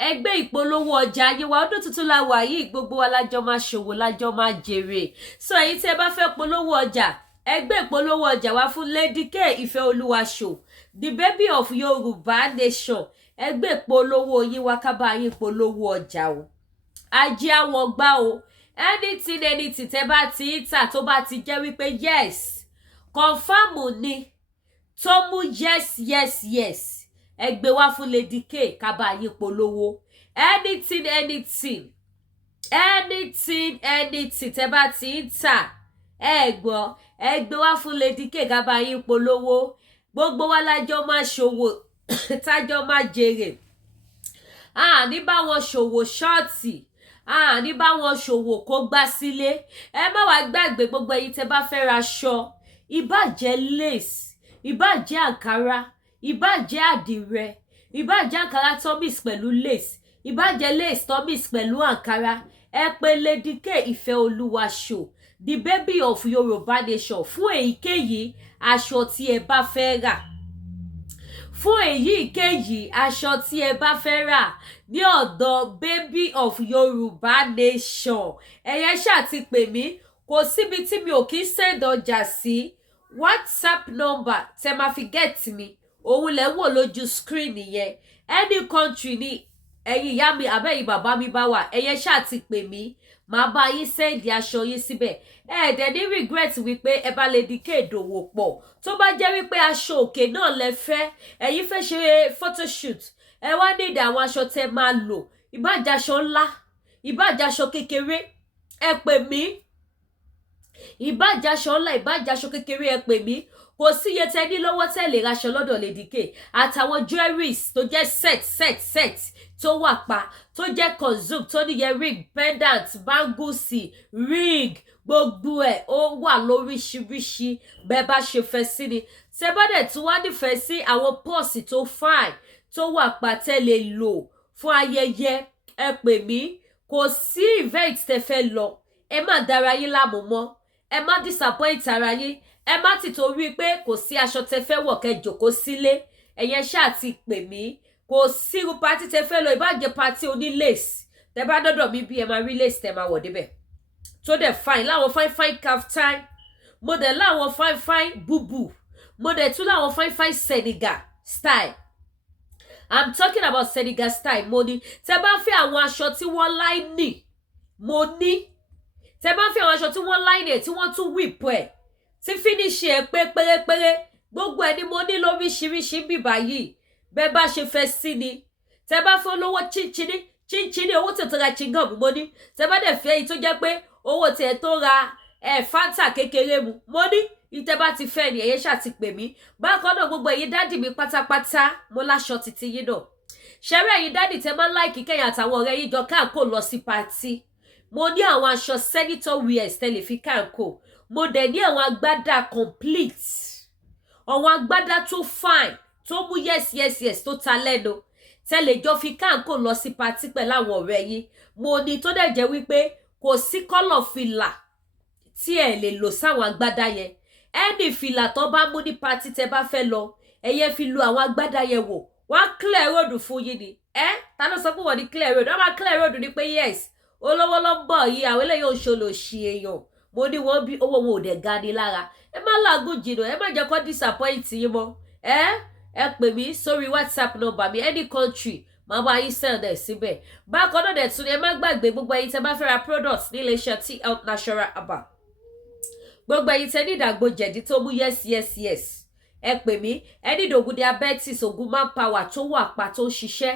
ẹgbẹ́ ìpolówó ọjà ayé wa ọdún tuntun la wà yìí gbogbo wa lájọ máa ṣòwò lájọ máa jèrè so ẹ̀yin tí ẹ bá fẹ́ polówó ọjà ẹgbẹ́ ìpolówó ọjà wa fún Lady K Ìfẹ́olúwa show the baby of Yorùbá nation ẹgbẹ́ ìpolówó yín wá ká bá yín polówó ọjà o ajé àwọn gbá o anything tẹ́ bá ti ń tà tó bá ti jẹ́ wípé yes confirm ni tó mú yes ẹgbẹ́ wá fún Lady K ká bá yín polówó anything tẹ́ bá ti ń tà ẹgbẹ́ wá fún Lady K ká bá yín polówó gbogbo wa lájọ máa ṣòwò tájọ máa jèrè ní bá wọn ṣòwò ṣọ́ọ̀tì ní bá wọn ṣòwò kó gbá sílé ẹ má wá gbàgbé gbogbo ẹ̀yin tẹ́ bá fẹ́ ra aṣọ ìbàjẹ́ lace ìbàjẹ́ àǹkárá ìbàjẹ́ àdìrẹ ìbàjẹ́ àǹkárá tomis pẹ̀lú lace ìbàjẹ́ lace tomis pẹ̀lú àǹkárá ẹ pè Lady K Ìfẹ́olúwa show the baby of Yorùbá nation fún èyíkéyìí aṣọ tí ẹ bá fẹ́ rà fún èyíkéyìí aṣọ tí ẹ bá fẹ́ rà ní ọ̀dọ̀ Baby of Yorùbá Nation ẹ̀yẹ ṣáà ti pè mí kò síbi tí mi ò kí send ọjà sí WhatsApp number tẹ máa fi get mi òun lẹ wò lójú screen yẹn any country ni ẹ̀yin ìyá mi àbẹ́yìn bàbá mi bá wà ẹ̀yẹ ṣáà ti pè mí màá bá yín send aṣọ yín síbẹ̀ dẹ̀ ní regret wípé ẹ bá lè dìkẹ́ ìdòwò pọ̀ tó bá jẹ́ wípé aṣọ òkè náà lẹ fẹ́ ẹ̀yin fẹ́ ṣe photoshoot ẹ wá ní ìdá àwọn aṣọ tẹ máa lò ìbájáṣọ ńlá ìbájáṣọ kékeré ẹ pè mí ìbájáṣọ ńlá ìbájáṣọ kékeré ẹ pè mí kò sí iye tẹ ní lọ́wọ́ tẹ lè raṣọ lọ́dọ̀ Lady K àtàwọn jewelries tó jẹ́ set tó wà pa tó jẹ́ consume tó níyẹ ring pendant bangles ring gbogbo ẹ̀ ó wà lóríṣiríṣi bẹ́ẹ̀ bá ṣe fẹ́ sí ni tẹ bá dẹ̀ tún wá nífẹ̀ẹ́ sí àwọn pọ́ọ̀sì tó fine tó wà pa tẹ lè lò fún ayẹyẹ ẹ pè mí kò sí event tẹ fẹ́ lọ ẹ má dára yín láàmú mọ́ ẹ má disappoint ara yín ẹ má ti torí pé kò sí aṣọ tẹ fẹ́ wọ̀ kẹ́ jókòó sílé ẹ̀yẹn ṣáà ti pè mí kò sí irú pátí tẹ fẹ́ lọ ìbàjẹ́ pátí oní lace tẹ bá dọ́dọ̀ mi bí ẹ máa rí lace tẹ máa wọ̀ débẹ̀ tó dẹ̀ fine láwọn fine kaftan mo dẹ̀ láwọn fine bubu mo dẹ̀ tún láwọn fine Senegal style I'm talking about Senegal style mo ní tẹ bá fẹ́ àwọn aṣọ tí wọ́n láìní mo ní tẹ bá fẹ́ àwọn aṣọ tí wọ́n láìní ẹ̀ tí wọ́n tún whip ẹ̀ tí finish ẹ̀ pé pérépéré gbogbo ẹ̀ ni mo ní lóríṣiríṣi bíbá yìí bẹ́ẹ̀ bá ṣe fẹ́ sí ni tẹ bá fẹ́ olówó chinchini owó tètè ra chingom mo ní tẹ bá dẹ̀ fẹ́ èyí tó jẹ́ pé owó tiẹ̀ tó ra fanta kékeré mu mo ní ìtẹ́ bá ti fẹ́ ni ẹ̀yẹ́ ṣáà ti pè mí bákan náà gbogbo ẹ̀yin dádì mi pátápátá mo láṣọ títí yín náà ṣẹ́rẹ́ ẹ̀yin dádì tẹ máa ń láìkì kẹ́yìn àtàwọn ọ̀rẹ́ yín jọ káàkó lọ sí pàtí mo ní àwọn aṣọ senator wears tẹ́lẹ̀ fi káàkó mo dẹ̀ ní àwọn agbádá complete àwọn agbádá tó fine tó mú yes tó ta lẹ́nu tẹ́lẹ̀ jọ fi káàkó lọ sí pàtí pẹ̀lú àwọn ọ̀rẹ́ yín mo ní tó dẹ̀ jẹ́ wípé kò sí kọ́lọ̀ fìlà tí ẹ lè lò sáwọn agbádá yẹn ẹni fìlà tó bá mú ní pàtí tẹ bá fẹ́ lọ ẹyẹ fi lu àwọn agbádá yẹn wò wọ́n clear road fún yín ni ta ló sọ pé wọ́n ní clear road wọ́n máa clear road ní pé yes olówó ló ń bọ̀ yìí àwọn eléyìí ò ṣòlòṣì èèyàn mo ní wọ́n bí owó wọn ò dẹ̀ ga ni lára ẹ má làágùn jìnnà ẹ má jẹ́ kó disappoint yín mọ́ ẹ pè mí sórí WhatsApp number mi any country máa bá yín send ẹ̀ síbẹ̀ bákan náà dẹ̀ tún ni ẹ má gbàgbé gbogbo ẹ̀yin tẹ́ bá fẹ́ ra products ní iléeṣẹ́ T Health Natural Herbal gbogbo ẹ̀yin tẹ́ ní ìdàgbò jẹ̀dí tó mú yes ẹ pè mí ẹ ní ìdògùn diabetes ògùn manpower tó wà pa tó ń ṣiṣẹ́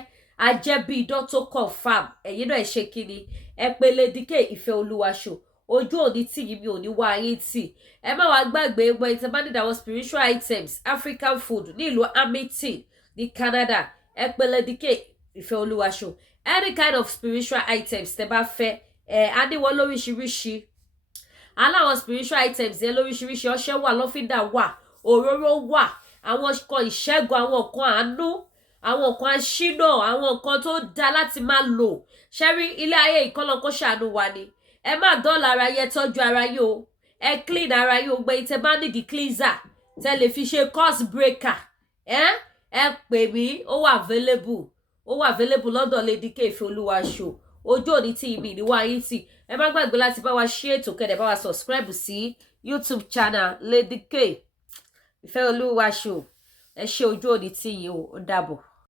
ajẹ́bí idán tó confam ẹ̀yin náà ẹ ṣe kíni ẹ pè Lady K ìfẹ́ olúwaṣò ojú òní tì yín mi ò ní wá ayé tì ẹ má wàá gbàgbé gbogbo ẹ̀yin tẹ́ bá ní àwọn spiritual items African food ní ìlú Hamilton ní Canada ẹ pè Lady K ìfẹ́ olúwaṣò any kind of spiritual items tẹ́ bá fẹ́ á ní wọn lóríṣiríṣi aláwọn spiritual items yẹn lóríṣiríṣi ọṣẹ wà lọ́fíńdà wà òróró wà àwọn nǹkan ìṣẹ́gun àwọn nǹkan àánú àwọn nǹkan aṣínà àwọn nǹkan tó dáa láti máa lò ṣẹ́rí ilé ayé ìkọlọ́kọ́ ṣàánú wa ni ẹ má dọ́ọ̀lù ara yẹ tọ́jú ara yìí o ẹ clean ara yìí o gbé tẹ bá nídìí cleanser tẹ lè fi ṣe course breaker ẹ pè mí ó wà available lọ́dọ̀ Lady K ìfẹ́ olúwaṣò ojú òní tí ìmì ìníwá yín tì ẹ má gbàgbé láti bá wa ṣí ètò kẹ́dẹ̀ bá wa subscribe sí YouTube channel Lady K ìfẹ́ olúwaṣò ẹ ṣe ojú òní tí yìí ó dàbọ̀.